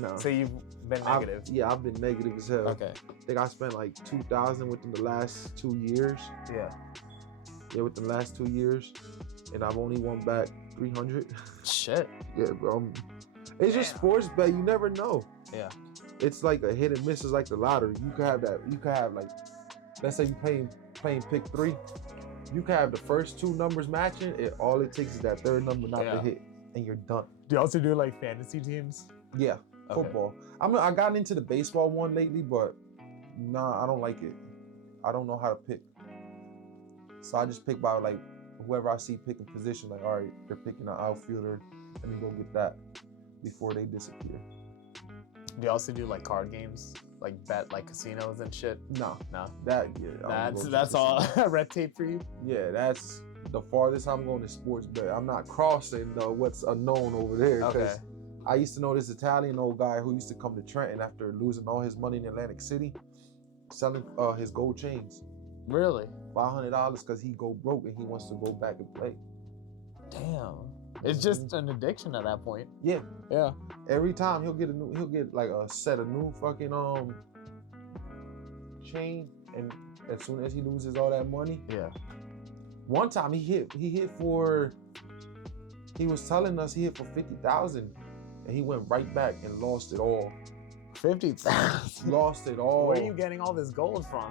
No. So you've been negative. I've been negative as hell. Okay. I think I spent like 2,000 within the last 2 years. Yeah. Yeah, within the last 2 years, and I've only won back 300. Shit. Yeah, bro. It's just Damn. sports bet. You never know. Yeah. It's like a hit and miss. It's like the lottery. You could have that. You could have like, let's say you playing pick 3. You could have the first 2 numbers matching. All it takes is that 3rd number not to hit, and you're done. Do you also do like fantasy teams? Yeah, Okay. football. I got into the baseball one lately, but nah, I don't like it. I don't know how to pick. So I just pick by like whoever I see picking position. Like, all right, they're picking an outfielder. Let me go get that before they disappear. Do you also do like card games, like bet like casinos and shit? No, No. that yeah. I don't go to That's all casino. red tape for you. Yeah, that's the farthest I'm going to sports bet. I'm not crossing what's unknown over there. 'Cause Okay. I used to know this Italian old guy who used to come to Trenton after losing all his money in Atlantic City, selling his gold chains. Really? $500 because he go broke and he wants to go back and play. Damn. It's just an addiction at that point. Yeah. Yeah. Every time he'll get like a set of new fucking chain, and as soon as he loses all that money, Yeah. one time he was telling us he hit for 50,000 and he went right back and lost it all. 50,000. Lost it all. Where are you getting all this gold from?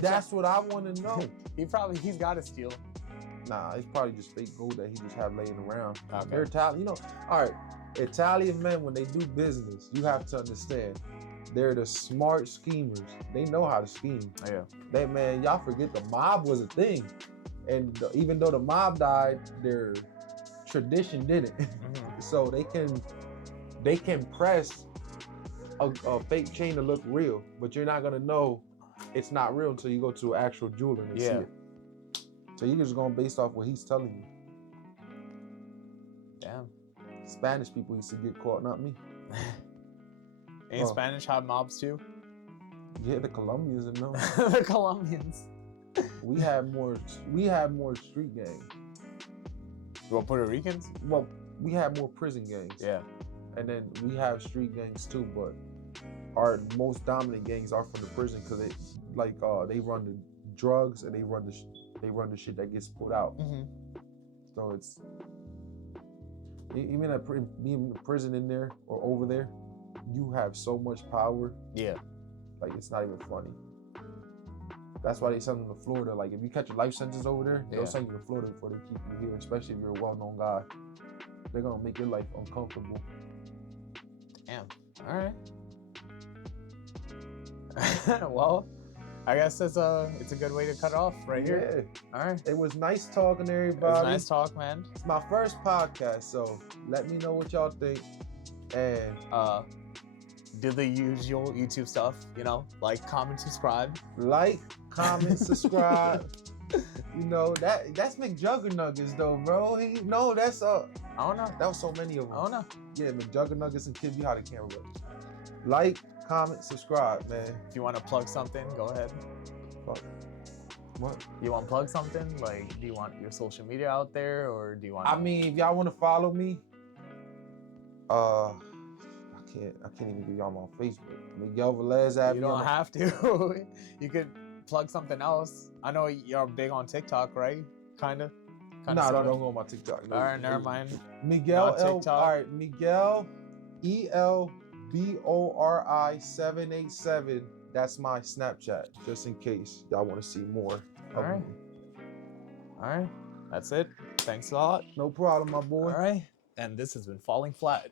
That's what I want to know. He's got to steal. Nah, it's probably just fake gold that he just had laying around. Okay. They're Italian, all right. Italian men, when they do business, you have to understand, they're the smart schemers. They know how to scheme. Yeah. Y'all forget the mob was a thing. And even though the mob died, their tradition didn't. So they can press a fake chain to look real, but you're not gonna know it's not real until you go to an actual jeweler and see it. So you're just going based off what he's telling you. Damn. Spanish people used to get caught, not me. Ain't Spanish have mobs too? Yeah, the Colombians and them. The Colombians. We had more street gangs. You want Puerto Ricans? Well, we had more prison gangs. Yeah. And then we have street gangs too, but our most dominant gangs are from the prison because they run the drugs and they run the shit that gets put out. So it's even being in prison in there or over there, you have so much power. Yeah. Like it's not even funny. That's why they send them to Florida. Like if you catch a life sentence over there, they'll send you to Florida before they keep you here, especially if you're a well-known guy. They're gonna make your life uncomfortable. Damn. All right. Well, I guess it's a good way to cut off right here. All right. It was nice talking to everybody. It was nice talk, man. It's my first podcast, so let me know what y'all think. And do the usual YouTube stuff, like, comment, subscribe. like, comment, subscribe. You know, that's McJuggernuggets though, bro. That's I don't know. that was so many of them. I don't know. Yeah, McJuggernuggets and Kid, how the camera works. Like, comment, subscribe, man. If you want to plug something, go ahead. Fuck. What? You want to plug something? Like, do you want your social media out there, or do you want? I mean, if y'all want to follow me, I can't even give y'all my Facebook. Miguel Velez. You don't have to. You could plug something else. I know you're big on TikTok, right? Kinda. Nah, don't go on my TikTok. No. All right, never mind. Miguel Not L. TikTok. All right, Miguel ELBORI 787. That's my Snapchat, just in case y'all want to see more. All right. All right. That's it. Thanks a lot. No problem, my boy. All right. And this has been Falling Flat.